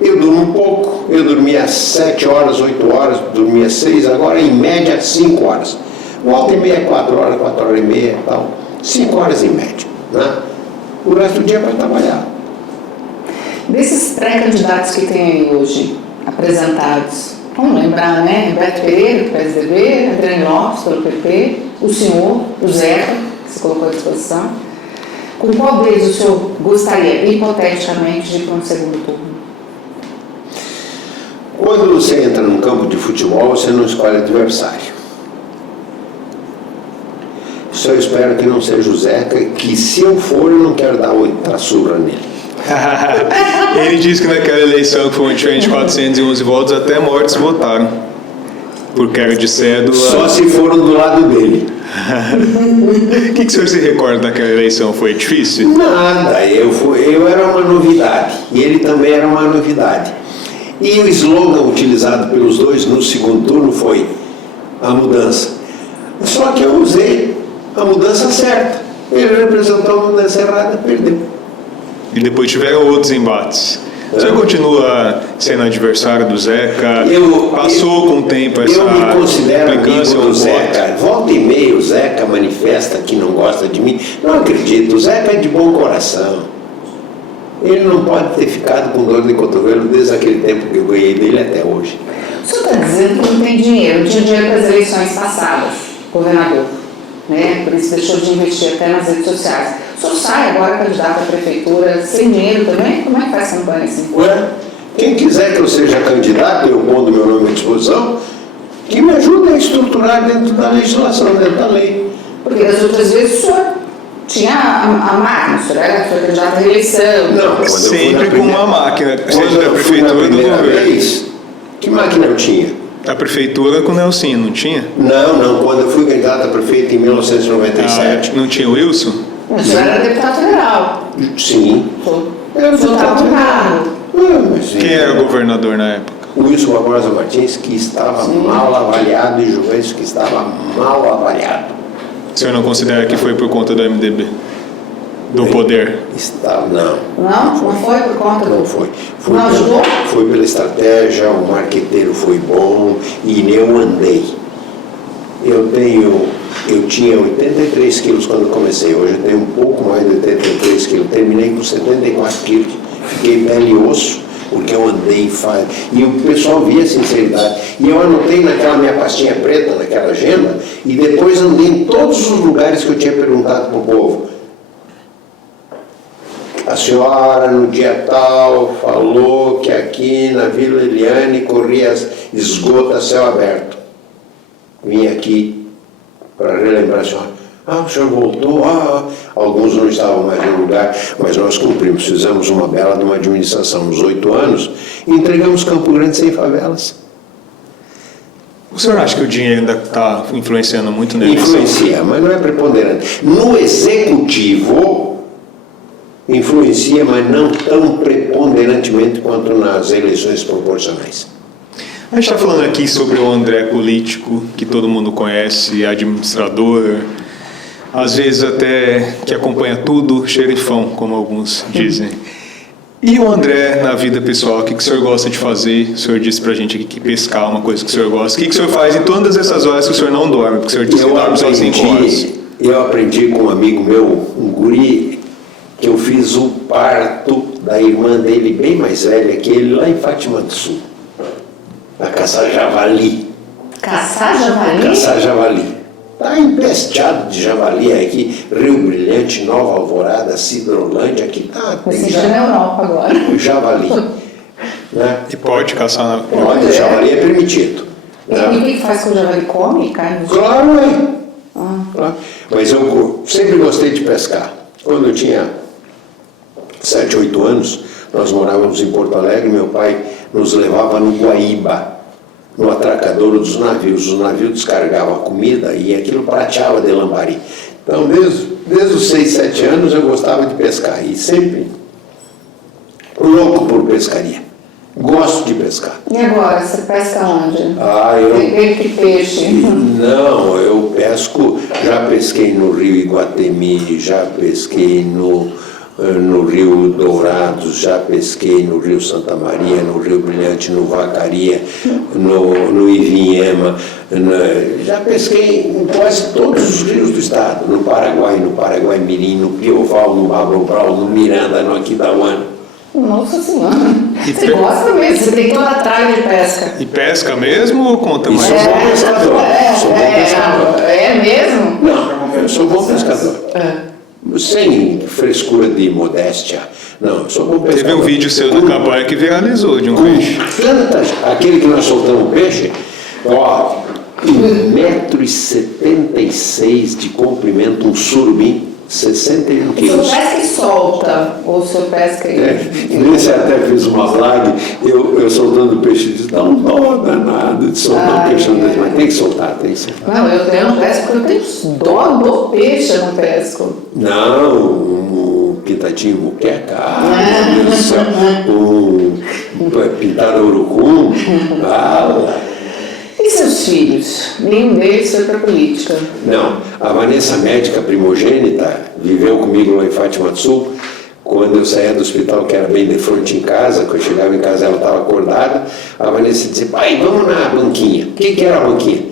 Eu durmo pouco. Eu dormia 7 horas, 8 horas, dormia 6, agora em média 5 horas. Volta e meia, 4 horas, 4 horas e meia e tal. 5 horas em média. Né? O resto do dia é para trabalhar. Desses pré-candidatos que tem aí hoje, apresentados, vamos lembrar, né? Beto Pereira, do PSDB, Adriane Lopes, pelo PP, o senhor, o Zeca, que se colocou à disposição. Com qual deles o senhor gostaria, hipoteticamente, de ir para um segundo turno? Quando você entra num campo de futebol, você não escolhe adversário. Só espero que não seja o Zeca, que se eu for, eu não quero dar outra surra nele. Ele disse que naquela eleição que foi diferente de 411 votos, até mortos votaram. Por queda de cédula. Só se foram do lado dele. O que o senhor se recorda daquela eleição? Foi difícil? Nada, eu era uma novidade e ele também era uma novidade. E o slogan utilizado pelos dois no segundo turno foi a mudança. Só que eu usei a mudança certa. Ele representou a mudança errada, perdeu. E depois tiveram outros embates. O senhor continua sendo adversário do Zeca? Passou com o tempo essa Eu me considero implicância amigo ou do Zeca. Volta e meia o Zeca manifesta que não gosta de mim. Não acredito, o Zeca é de bom coração. Ele não pode ter ficado com dor de cotovelo desde aquele tempo que eu ganhei dele até hoje. O senhor está dizendo que não tem dinheiro, não tinha dinheiro para as eleições passadas, governador, né? Por isso deixou de investir até nas redes sociais. O senhor sai agora candidato à prefeitura sem dinheiro também? Como é que faz campanha assim? Ué, quem quiser que eu seja candidato, eu pondo meu nome à disposição, que me ajude a estruturar dentro da legislação, dentro da lei. Porque das outras vezes o senhor tinha a máquina, o senhor foi candidato à reeleição. Não, quando eu fui sempre na com primeira- uma máquina, Quando seja da eu fui na prefeitura ou do primeira governo. vez, que máquina eu tinha? A prefeitura com o Nelsinho, não tinha? Não, quando eu fui candidato a prefeito em 1997. Não tinha o Wilson? O senhor era deputado federal. Sim. Era O senhor estava no cargo. Quem era o governador na época? O Wilson Barbosa Martins, que estava mal avaliado, e Juventus, que estava mal avaliado. O senhor não considera que foi por conta do MDB? Do poder? Não. Não foi por conta do... Não foi. Não ajudou? Foi pela estratégia, o marqueteiro foi bom e eu andei. Eu tinha 83 quilos quando comecei, hoje eu tenho um pouco mais de 83 quilos. Terminei com 74 quilos, fiquei pele e osso, porque eu andei e o pessoal via a sinceridade. E eu anotei naquela minha pastinha preta, naquela agenda, e depois andei em todos os lugares que eu tinha perguntado para o povo. A senhora, no dia tal, falou que aqui na Vila Eliane corria esgoto a céu aberto. Vim aqui para relembrar a senhora. O senhor voltou? Alguns não estavam mais no lugar, mas nós cumprimos. Fizemos uma bela de uma administração nos 8 anos e entregamos Campo Grande sem favelas. O senhor acha que o dinheiro ainda está influenciando muito na eleição? Influencia, mas não é preponderante. No executivo, influencia, mas não tão preponderantemente quanto nas eleições proporcionais. A gente está falando aqui sobre o André político, que todo mundo conhece, administrador, às vezes até que acompanha tudo, xerifão, como alguns dizem. E o André, na vida pessoal, o que o senhor gosta de fazer? O senhor disse pra gente aqui que pescar é uma coisa que o senhor gosta. O que o senhor faz em todas essas horas que o senhor não dorme? Porque o senhor disse que dorme só 5 horas. Eu aprendi com um amigo meu, um guri, que eu fiz o parto da irmã dele, bem mais velha que ele, lá em Fátima do Sul. A caçar javali. Caçar javali? Caçar javali. Está empesteado de javali aqui, Rio Brilhante, Nova Alvorada, Cidrolândia, aqui está. Você já na Europa agora. Javali. Né? E pode caçar na... Pode, javali é permitido. E o que faz com o javali? Come carne? Claro, é. Claro. Mas eu sempre gostei de pescar. Quando eu tinha 7, 8 anos, nós morávamos em Porto Alegre, meu pai nos levava no Guaíba, no atracadouro dos navios. Os navios descarregavam a comida e aquilo prateava de lambari. Então, desde os 6, 7 anos eu gostava de pescar e sempre louco por pescaria. Gosto de pescar. E agora, você pesca onde? Eu... Que peixe? Não, eu pesco, já pesquei no Rio Iguatemi, já pesquei no Rio Dourados, já pesquei no Rio Santa Maria, no Rio Brilhante, no Vacaria, no Ivinhema, já pesquei em quase todos os rios do estado, no Paraguai Mirim, no Pioval, no Babrobral, no Miranda, no Aquidauana. Nossa Senhora, você gosta mesmo, você tem toda a tralha de pesca. E pesca mesmo ou conta mais? Sou bom pescador. Sou bom pescador. É mesmo? Não, eu sou bom pescador. Sem frescura de modéstia. Não, eu sou bom pescador. Teve um vídeo seu na campanha que viralizou de um peixe. Aquele que nós soltamos peixe, ó, 1,76 m de comprimento, um surubim. 61 O senhor quilos. pesca e solta, ou o senhor pesca e... Nesse até fiz uma live, eu soltando o peixe, disse, dá um dó danado de soltar o peixe, mas tem que soltar, tem que soltar. Não, eu não pesco porque eu tenho dó do peixe, eu não pesco. Não, um pintadinho muqueca, meu Deus do céu, um pintado urucum, E seus filhos? Nenhum deles foi para política. Não, a Vanessa, médica primogênita, viveu comigo lá em Fátima do Sul. Quando eu saía do hospital, que era bem de frente em casa, quando eu chegava em casa ela estava acordada, a Vanessa dizia, pai, vamos na banquinha. O que era a banquinha?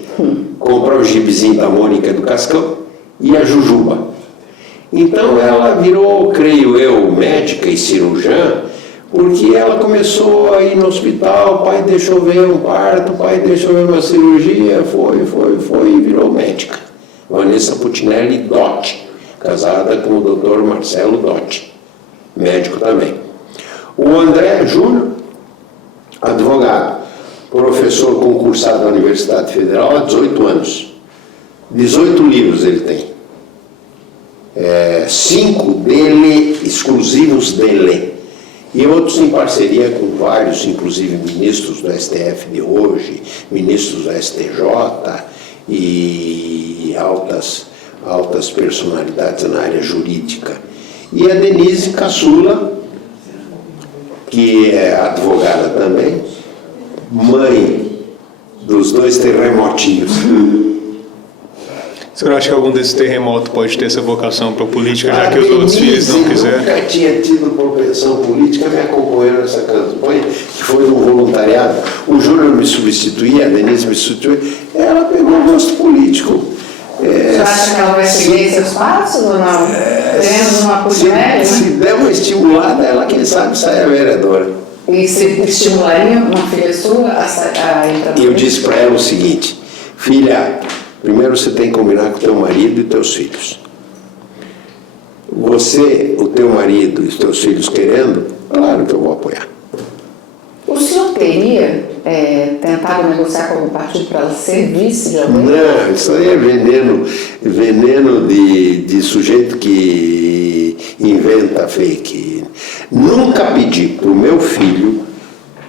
Comprar o gibizinho da Mônica do Cascão e a Jujuba. Então ela virou, creio eu, médica e cirurgiã, porque ela começou a ir no hospital, o pai deixou ver um parto, o pai deixou ver uma cirurgia, foi e virou médica. Vanessa Putinelli Dotti, casada com o Dr. Marcelo Dotti, médico também. O André Júnior, advogado, professor concursado da Universidade Federal há 18 anos. 18 livros ele tem. 5 dele, exclusivos dele. E outros em parceria com vários, inclusive ministros do STF de hoje, ministros do STJ e altas personalidades na área jurídica. E a Denise Caçula, que é advogada também, mãe dos 2 terremotinhos. O senhor acha que algum desses terremotos pode ter essa vocação para a política, já que os outros filhos não quiserem? Nunca tinha tido propensão política, me acompanhou nessa campanha, que foi um voluntariado. O Júnior me substituía, a Denise me substituía, ela pegou gosto político. Você acha que ela vai seguir seus passos ou não? Teremos uma Putinelli, Se der uma estimulada, ela, quem sabe, sai a vereadora. E você estimularia uma filha sua a entrar? E eu disse para ela o seguinte, filha, primeiro você tem que combinar com o teu marido e teus filhos. Você, o teu marido e os teus filhos querendo, claro que eu vou apoiar. O senhor teria tentado negociar com algum partido para ela ser vice de alguém? Não, isso aí é veneno de sujeito que inventa fake. Nunca pedi para o meu filho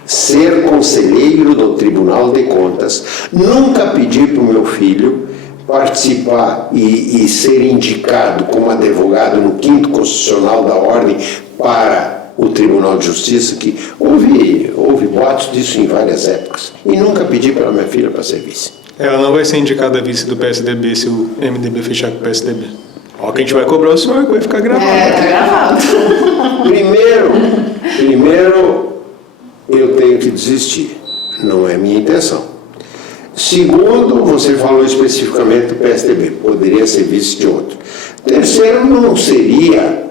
ser conselheiro do Tribunal de Contas, nunca pedi para o meu filho participar e ser indicado como advogado no 5º Constitucional da Ordem para o Tribunal de Justiça, que houve boatos disso em várias épocas. E nunca pedi para minha filha para ser vice. Ela não vai ser indicada vice do PSDB se o MDB fechar com o PSDB. Ó, que a gente vai cobrar o senhor, que vai ficar gravado. Tá gravado. Primeiro, eu tenho que desistir. Não é minha intenção. Segundo, você falou especificamente do PSDB. Poderia ser vice de outro. Terceiro, não seria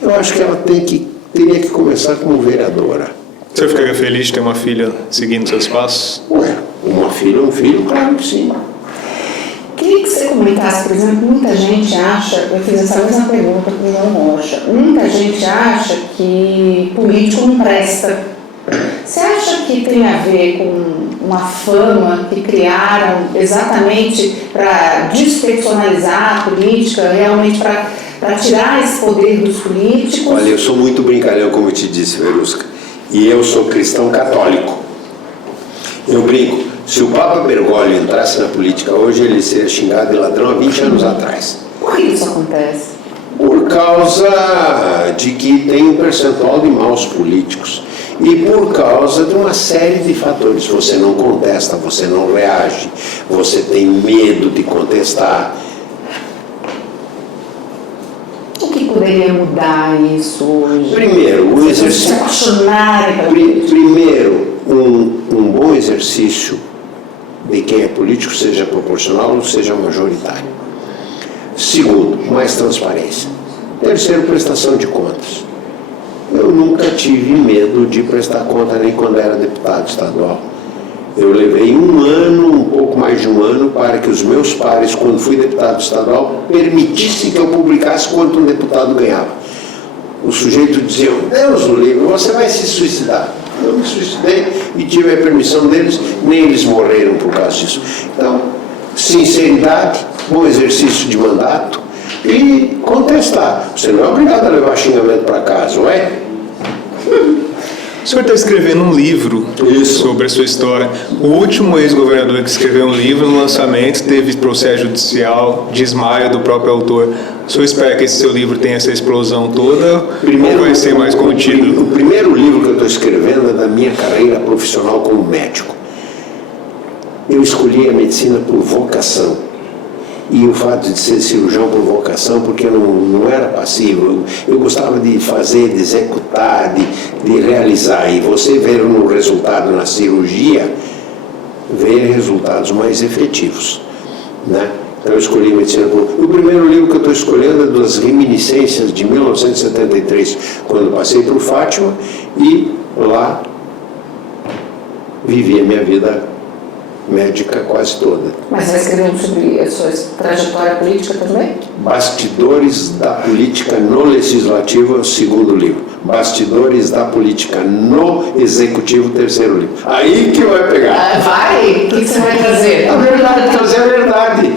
eu acho que ela teria que começar como vereadora. O senhor ficaria feliz de ter uma filha seguindo seus passos? Ué, uma filha, um filho, claro que sim. Queria que você comentasse, por exemplo, muita gente acha, eu fiz essa mesma pergunta para o João Rocha, muita gente acha que político não presta. Você acha que tem a ver com uma fama que criaram exatamente para despersonalizar a política, realmente para tirar esse poder dos políticos? Olha, eu sou muito brincalhão, como eu te disse, Verusca, e eu sou cristão católico. Eu brinco, se o Papa Bergoglio entrasse na política hoje, ele seria xingado de ladrão há 20 anos atrás. Por que isso acontece? Por causa de que tem um percentual de maus políticos. E por causa de uma série de fatores. Você não contesta, você não reage, você tem medo de contestar. O que poderia mudar isso hoje? Primeiro, o exercício. Se apaixonarem pela Primeiro, um bom exercício de quem é político, seja proporcional ou seja majoritário. Segundo, mais transparência. Terceiro, prestação de contas. Eu nunca tive medo de prestar conta nem quando era deputado estadual. Eu levei um pouco mais de um ano, para que os meus pares, quando fui deputado estadual, permitissem que eu publicasse quanto um deputado ganhava. O sujeito dizia, Deus o livre, você vai se suicidar. Eu me suicidei e tive a permissão deles, nem eles morreram por causa disso. Então, sinceridade, bom exercício de mandato e contestar. Você não é obrigado a levar xingamento para casa, não é? O senhor está escrevendo um livro sobre a sua história. O último ex-governador que escreveu um livro, no lançamento, teve processo judicial, desmaio do próprio autor. O senhor espera que esse seu livro tenha essa explosão toda ou vai ser mais contido? O primeiro livro que eu estou escrevendo é da minha carreira profissional como médico. Eu escolhi a medicina por vocação. E o fato de ser cirurgião por vocação, porque eu não era passivo, eu gostava de fazer, de executar, de realizar. E você ver um resultado na cirurgia, ver resultados mais efetivos, né? Então eu escolhi medicina por... O primeiro livro que eu estou escolhendo é das reminiscências de 1973, quando passei por Fátima e lá vivi a minha vida médica quase toda. Mas você vai escrever sobre a sua trajetória política também? Bastidores da Política no Legislativo é o segundo livro. Bastidores da Política no Executivo, terceiro livro. Aí que vai pegar. Vai? O que você vai trazer? A verdade, trazer a verdade.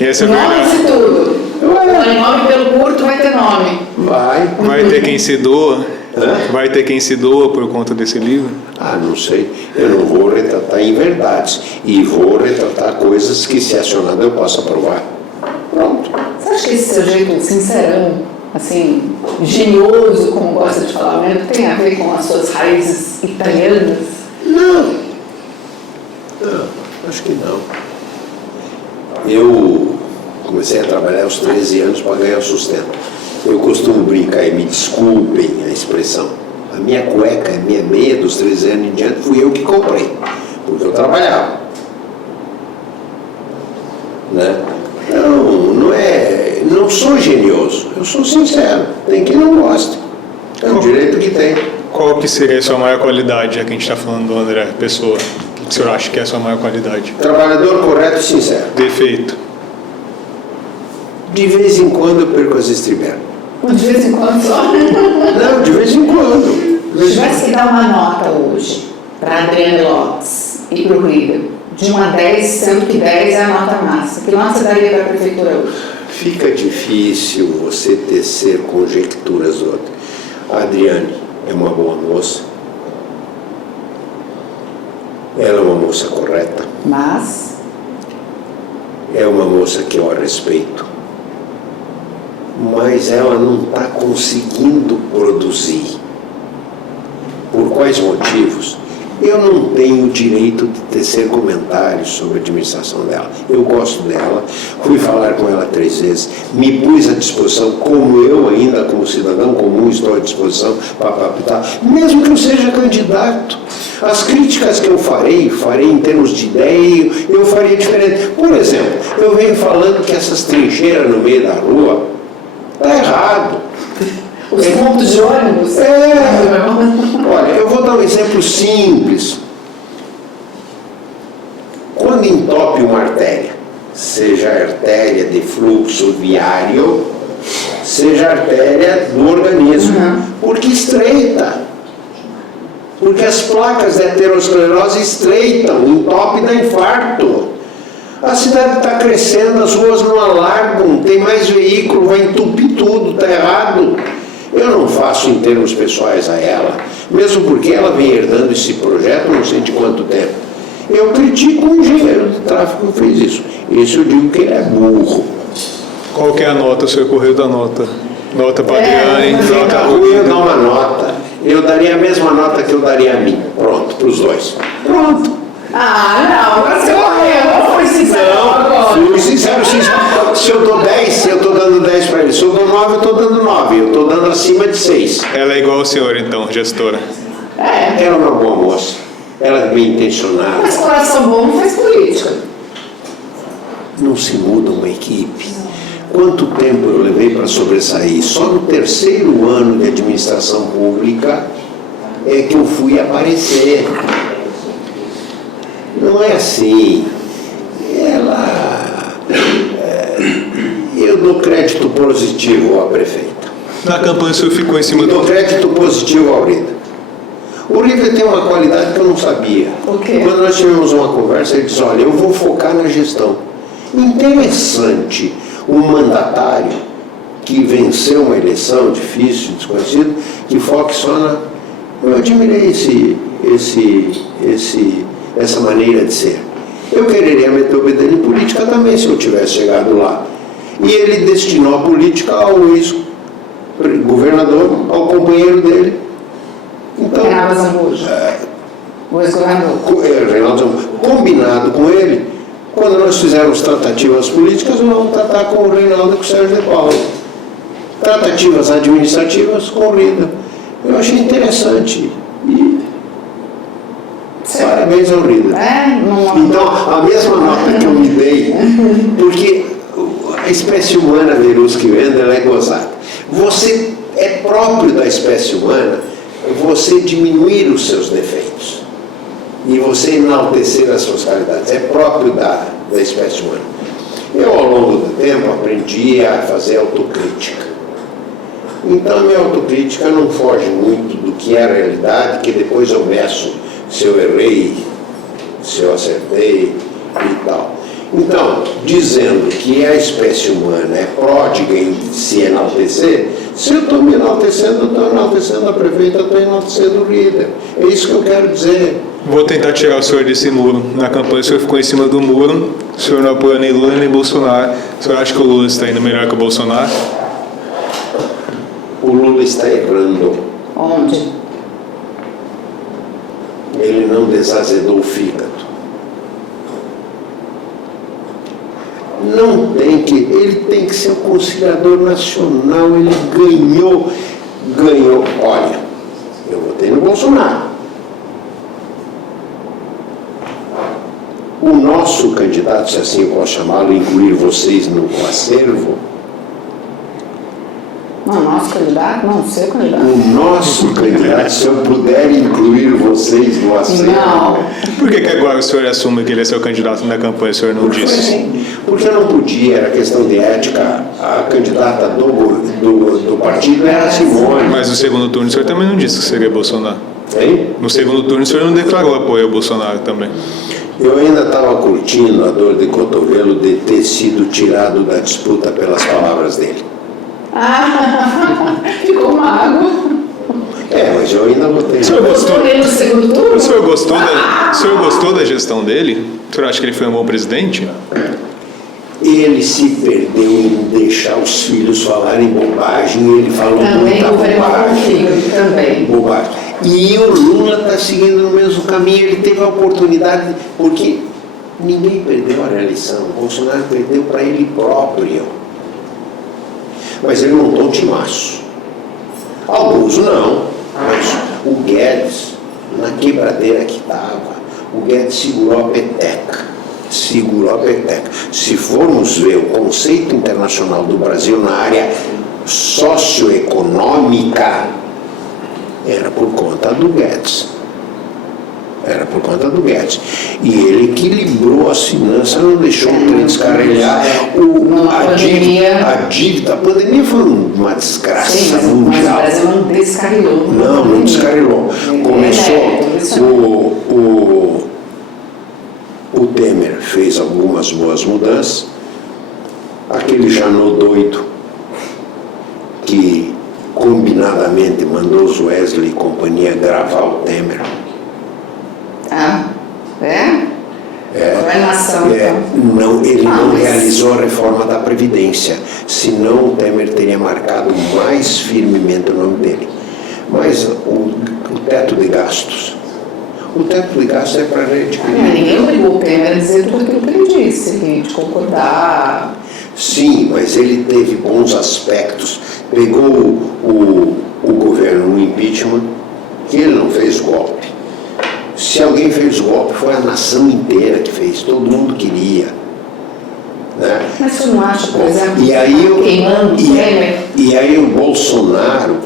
Essa é a Nome verdade. de tudo. Nome pelo curto vai ter nome. Vai ter quem se doa? Hã? Vai ter quem se doa por conta desse livro? Ah, não sei. Eu não vou retratar em verdades. E vou retratar coisas que, se acionado, eu possa provar. Pronto. Você acha que esse seu jeito sincerão, assim, genioso, como gosta de falar, né, tem a ver com as suas raízes italianas? Não, acho que não. Eu comecei a trabalhar aos 13 anos para ganhar sustento. Eu costumo brincar, e me desculpem a expressão, a minha cueca, a minha meia dos 13 anos em diante, fui eu que comprei, porque eu trabalhava. Né? Não sou genioso, eu sou sincero, tem quem não gosta, é o direito que tem. Qual que seria a sua maior qualidade, já que a gente está falando do André Pessoa? O que o senhor acha que é a sua maior qualidade? Trabalhador correto e sincero. Defeito? De vez em quando eu perco as estribeiras. De vez em quando só. Não, de vez em quando. Se tivesse que dar uma nota hoje para Adriane Lopes e para o Rida, de 1 a 10, sendo que 10 é a nota máxima, que nota você daria para a prefeitura hoje? Fica difícil você tecer conjecturas outras. A Adriane é uma boa moça. Ela é uma moça correta. Mas É uma moça que eu a respeito. Mas ela não está conseguindo produzir. Por quais motivos? Eu não tenho o direito de tecer comentários sobre a administração dela. Eu gosto dela, fui falar com ela 3 vezes, me pus à disposição, como eu ainda, como cidadão comum, estou à disposição para apitar, mesmo que eu seja candidato. As críticas que eu farei em termos de ideia, eu faria diferente. Por exemplo, eu venho falando que essas trincheiras no meio da rua, está errado. os pontos de ônibus. Olha, eu vou dar um exemplo simples. Quando entope uma artéria, seja artéria de fluxo viário, seja artéria do organismo, porque estreita. Porque as placas de aterosclerose estreitam, entope e dá infarto. A cidade está crescendo, as ruas não alargam, tem mais veículo, vai entupir tudo, está errado. Eu não faço em termos pessoais a ela, mesmo porque ela vem herdando esse projeto não sei de quanto tempo. Eu critico o engenheiro de tráfego que fez isso. Isso eu digo que ele é burro. Qual que é a nota? O senhor correu da nota? Nota para Adriane, nota Eu dou uma nota. Eu daria a mesma nota que eu daria a mim. Pronto, para os dois. Pronto. Ah, não, agora você morreu, não foi sincero agora. Fui sincero, se eu dou 10, eu estou dando 10 para ele. Se eu dou 9, eu estou dando 9. Eu estou dando acima de 6. Ela é igual ao senhor, então, gestora. Ela é uma boa moça. Ela é bem intencionada. Mas coração bom não faz política. Não se muda uma equipe. Quanto tempo eu levei para sobressair? Só no 3º ano de administração pública é que eu fui aparecer. Não é assim. Eu dou crédito positivo à prefeita. Na campanha o senhor ficou em E cima dou do... crédito positivo ao Rida. O Rida tem uma qualidade que eu não sabia. O quê? Quando nós tivemos uma conversa, ele disse, olha, eu vou focar na gestão. Interessante um mandatário que venceu uma eleição difícil, desconhecido, que foque só na... Eu admirei essa maneira de ser. Eu quereria meter o bedelho em política também, se eu tivesse chegado lá. E ele destinou a política ao ex-governador, ao companheiro dele. Então, Reinaldo Zambujo. O ex-governador. Reinaldo Zambujo. Combinado com ele, quando nós fizermos tratativas políticas, nós vamos tratar com o Reinaldo e com o Sérgio de Paulo. Tratativas administrativas com o Rida. Eu achei interessante. E parabéns ao Rida. Então, a mesma nota que eu me dei, porque a espécie humana, Verusca e Wendel, ela é gozada. Você é próprio da espécie humana você diminuir os seus defeitos e você enaltecer as suas qualidades. É próprio da espécie humana. Eu, ao longo do tempo, aprendi a fazer autocrítica. Então, a minha autocrítica não foge muito do que é a realidade, que depois eu meço se eu errei, se eu acertei e tal. Então, dizendo que a espécie humana é pródiga em se enaltecer, se eu estou me enaltecendo, eu estou enaltecendo a prefeita, eu estou enaltecendo o líder. É isso que eu quero dizer. Vou tentar tirar o senhor desse muro. Na campanha o senhor ficou em cima do muro, o senhor não apoia nem Lula nem Bolsonaro. O senhor acha que o Lula está indo melhor que o Bolsonaro? O Lula está errando. Onde? Ele não desazedou o fígado. Ele tem que ser o conciliador nacional. Ele ganhou. Olha, eu votei no Bolsonaro. O nosso candidato, se assim eu posso chamá-lo, incluir vocês no acervo. Não, nosso candidato? Não, o seu candidato. O nosso candidato, se eu puder incluir vocês no acervo. Não. Por que agora o senhor assume que ele é seu candidato na campanha, o senhor não disse? Porque não podia, era questão de ética. A candidata do partido era a Simone. Mas no segundo turno o senhor também não disse que seria Bolsonaro. Hein? No segundo turno o senhor não declarou apoio ao Bolsonaro também. Eu ainda estava curtindo a dor de cotovelo de ter sido tirado da disputa pelas palavras dele. Ficou mago. Mas eu ainda votei. O senhor gostou? No segundo turno? O senhor gostou da gestão dele? O senhor acha que ele foi um bom presidente? Ele se perdeu em deixar os filhos falarem bobagem. Ele falou também muita bobagem. Também. Bobagem. E o Lula está seguindo no mesmo caminho. Ele teve a oportunidade, porque ninguém perdeu a reeleição. O Bolsonaro perdeu para ele próprio. Mas ele montou um timaço. Alguns não. Mas o Guedes, na quebradeira que estava, o Guedes segurou a peteca. Se formos ver o conceito internacional do Brasil na área socioeconômica, era por conta do Guedes. E ele equilibrou as finanças, não deixou o trem descarrilhar. A dívida, a pandemia foi uma desgraça mundial. Mas o Brasil não descarrilou. Não descarrilou. Começou o Temer fez algumas boas mudanças. Aquele Janot doido que combinadamente mandou os Wesley e companhia gravar o Temer. Governação, então. Ele não realizou a reforma da Previdência, senão o Temer teria marcado mais firmemente o nome dele. Mas o teto de gastos. O teto de gastos é para a gente. Ninguém obrigou o Temer a dizer tudo aquilo que ele disse, de concordar. Sim, mas ele teve bons aspectos. Pegou o governo no impeachment, que ele não fez golpe. Se alguém fez golpe, foi a nação inteira que fez, todo mundo queria. Né? Mas você não acha, por exemplo, e aí o Bolsonaro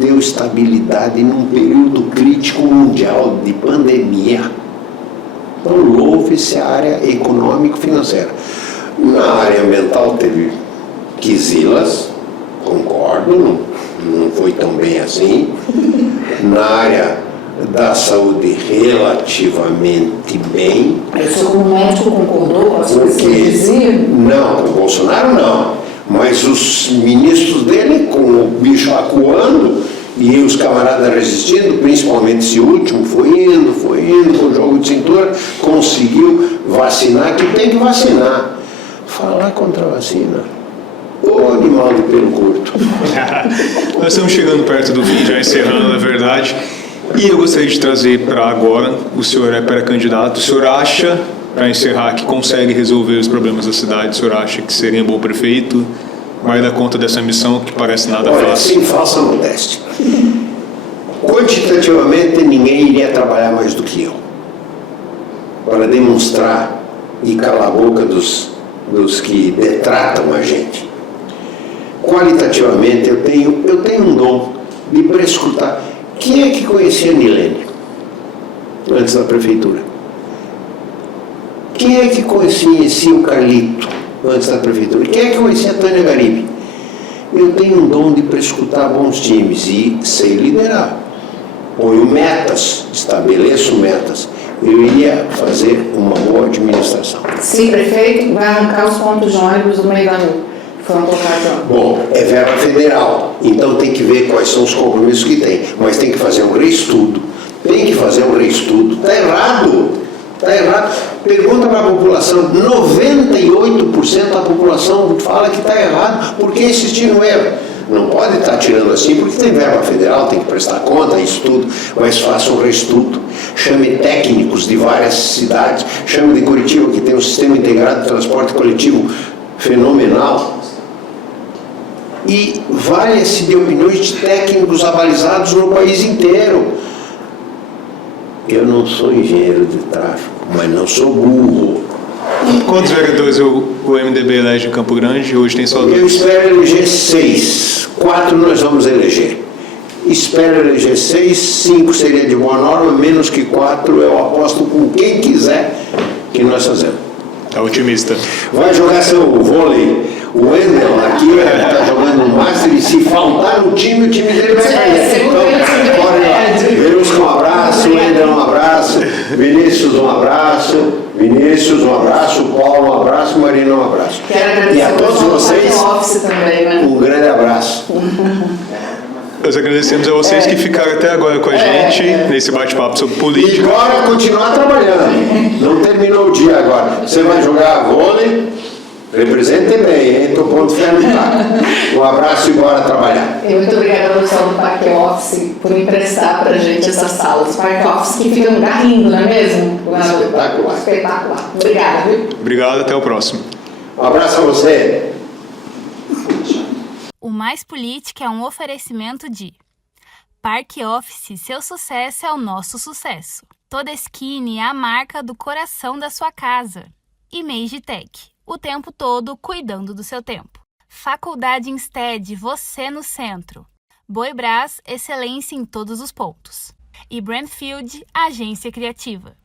deu estabilidade num período crítico mundial de pandemia. Então, louve-se a área econômico-financeira. Na área ambiental teve quizilas, concordo, não foi tão bem assim. Na área da saúde relativamente bem. O senhor, como médico, concordou com as coisas que Porque, ele dizia? não, com o Bolsonaro não, mas os ministros dele, com o bicho acuando e os camaradas resistindo, principalmente esse último, foi indo, com o jogo de cintura, conseguiu vacinar, que tem que vacinar. Falar contra a vacina, ô animal de pelo curto. Nós estamos chegando perto do fim, já encerrando, na verdade. E eu gostaria de trazer para agora, o senhor é pré-candidato, o senhor acha, para encerrar, que consegue resolver os problemas da cidade? O senhor acha que seria um bom prefeito? Vai dar conta dessa missão que parece nada Olha, fácil? sem falsa modéstia. Quantitativamente, ninguém iria trabalhar mais do que eu, para demonstrar e calar a boca dos que detratam a gente. Qualitativamente, eu tenho um dom de prescrutar. Quem é que conhecia a Nilene antes da prefeitura? Quem é que conhecia o Carlito antes da prefeitura? Quem é que conhecia a Tânia Garibe? Eu tenho um dom de prescrutar bons times e sei liderar. Ponho metas, estabeleço metas. Eu iria fazer uma boa administração. Se prefeito, vai arrancar os pontos de ônibus do meio da rua. Foram colocados lá. Bom, é verba federal, então tem que ver quais são os compromissos que tem, mas tem que fazer um reestudo. Está errado. Pergunta para a população, 98% da população fala que está errado. Por que insistir no erro? Não pode estar tirando assim, porque tem verba federal, tem que prestar conta, isso tudo, mas faça um reestudo. Chame técnicos de várias cidades, chame de Curitiba, que tem um sistema integrado de transporte coletivo fenomenal. E valha-se de opiniões de técnicos abalizados no país inteiro. Eu não sou engenheiro de tráfego, mas não sou burro. Quantos vereadores o MDB elege em Campo Grande? Hoje tem só 2. Eu espero eleger 6. 4 nós vamos eleger. Espero eleger 6, 5 seria de boa norma, menos que 4 eu aposto com quem quiser que nós fazemos. Está otimista. Vai jogar seu vôlei. O Wendel aqui está jogando no Master e se faltar no time, o time dele vai cair. Então, bora lá. Verusca, um abraço. Wendel, um abraço. Vinícius, um abraço. Paulo, um abraço. Marina, um abraço. E a todos vocês, um grande abraço. Nós agradecemos a vocês que ficaram até agora com a gente nesse bate-papo sobre E política. agora continuar trabalhando. Não terminou o dia agora. Você vai jogar vôlei. Represente bem, hein? Estou pondo fé no taco. Um abraço e bora trabalhar. E muito obrigada ao pessoal do Parque Office por emprestar pra gente essas salas. Parque Office que fica no lugar lindo, não é mesmo? Espetacular. Espetacular. Obrigada, viu? Obrigado, até o próximo. Um abraço a você. O Mais Política é um oferecimento de Parque Office, seu sucesso é o nosso sucesso. Todeskine é a marca do coração da sua casa. E Magitech, o tempo todo cuidando do seu tempo. Faculdade Instead, você no centro. Boibras, excelência em todos os pontos. E Brandfield, agência criativa.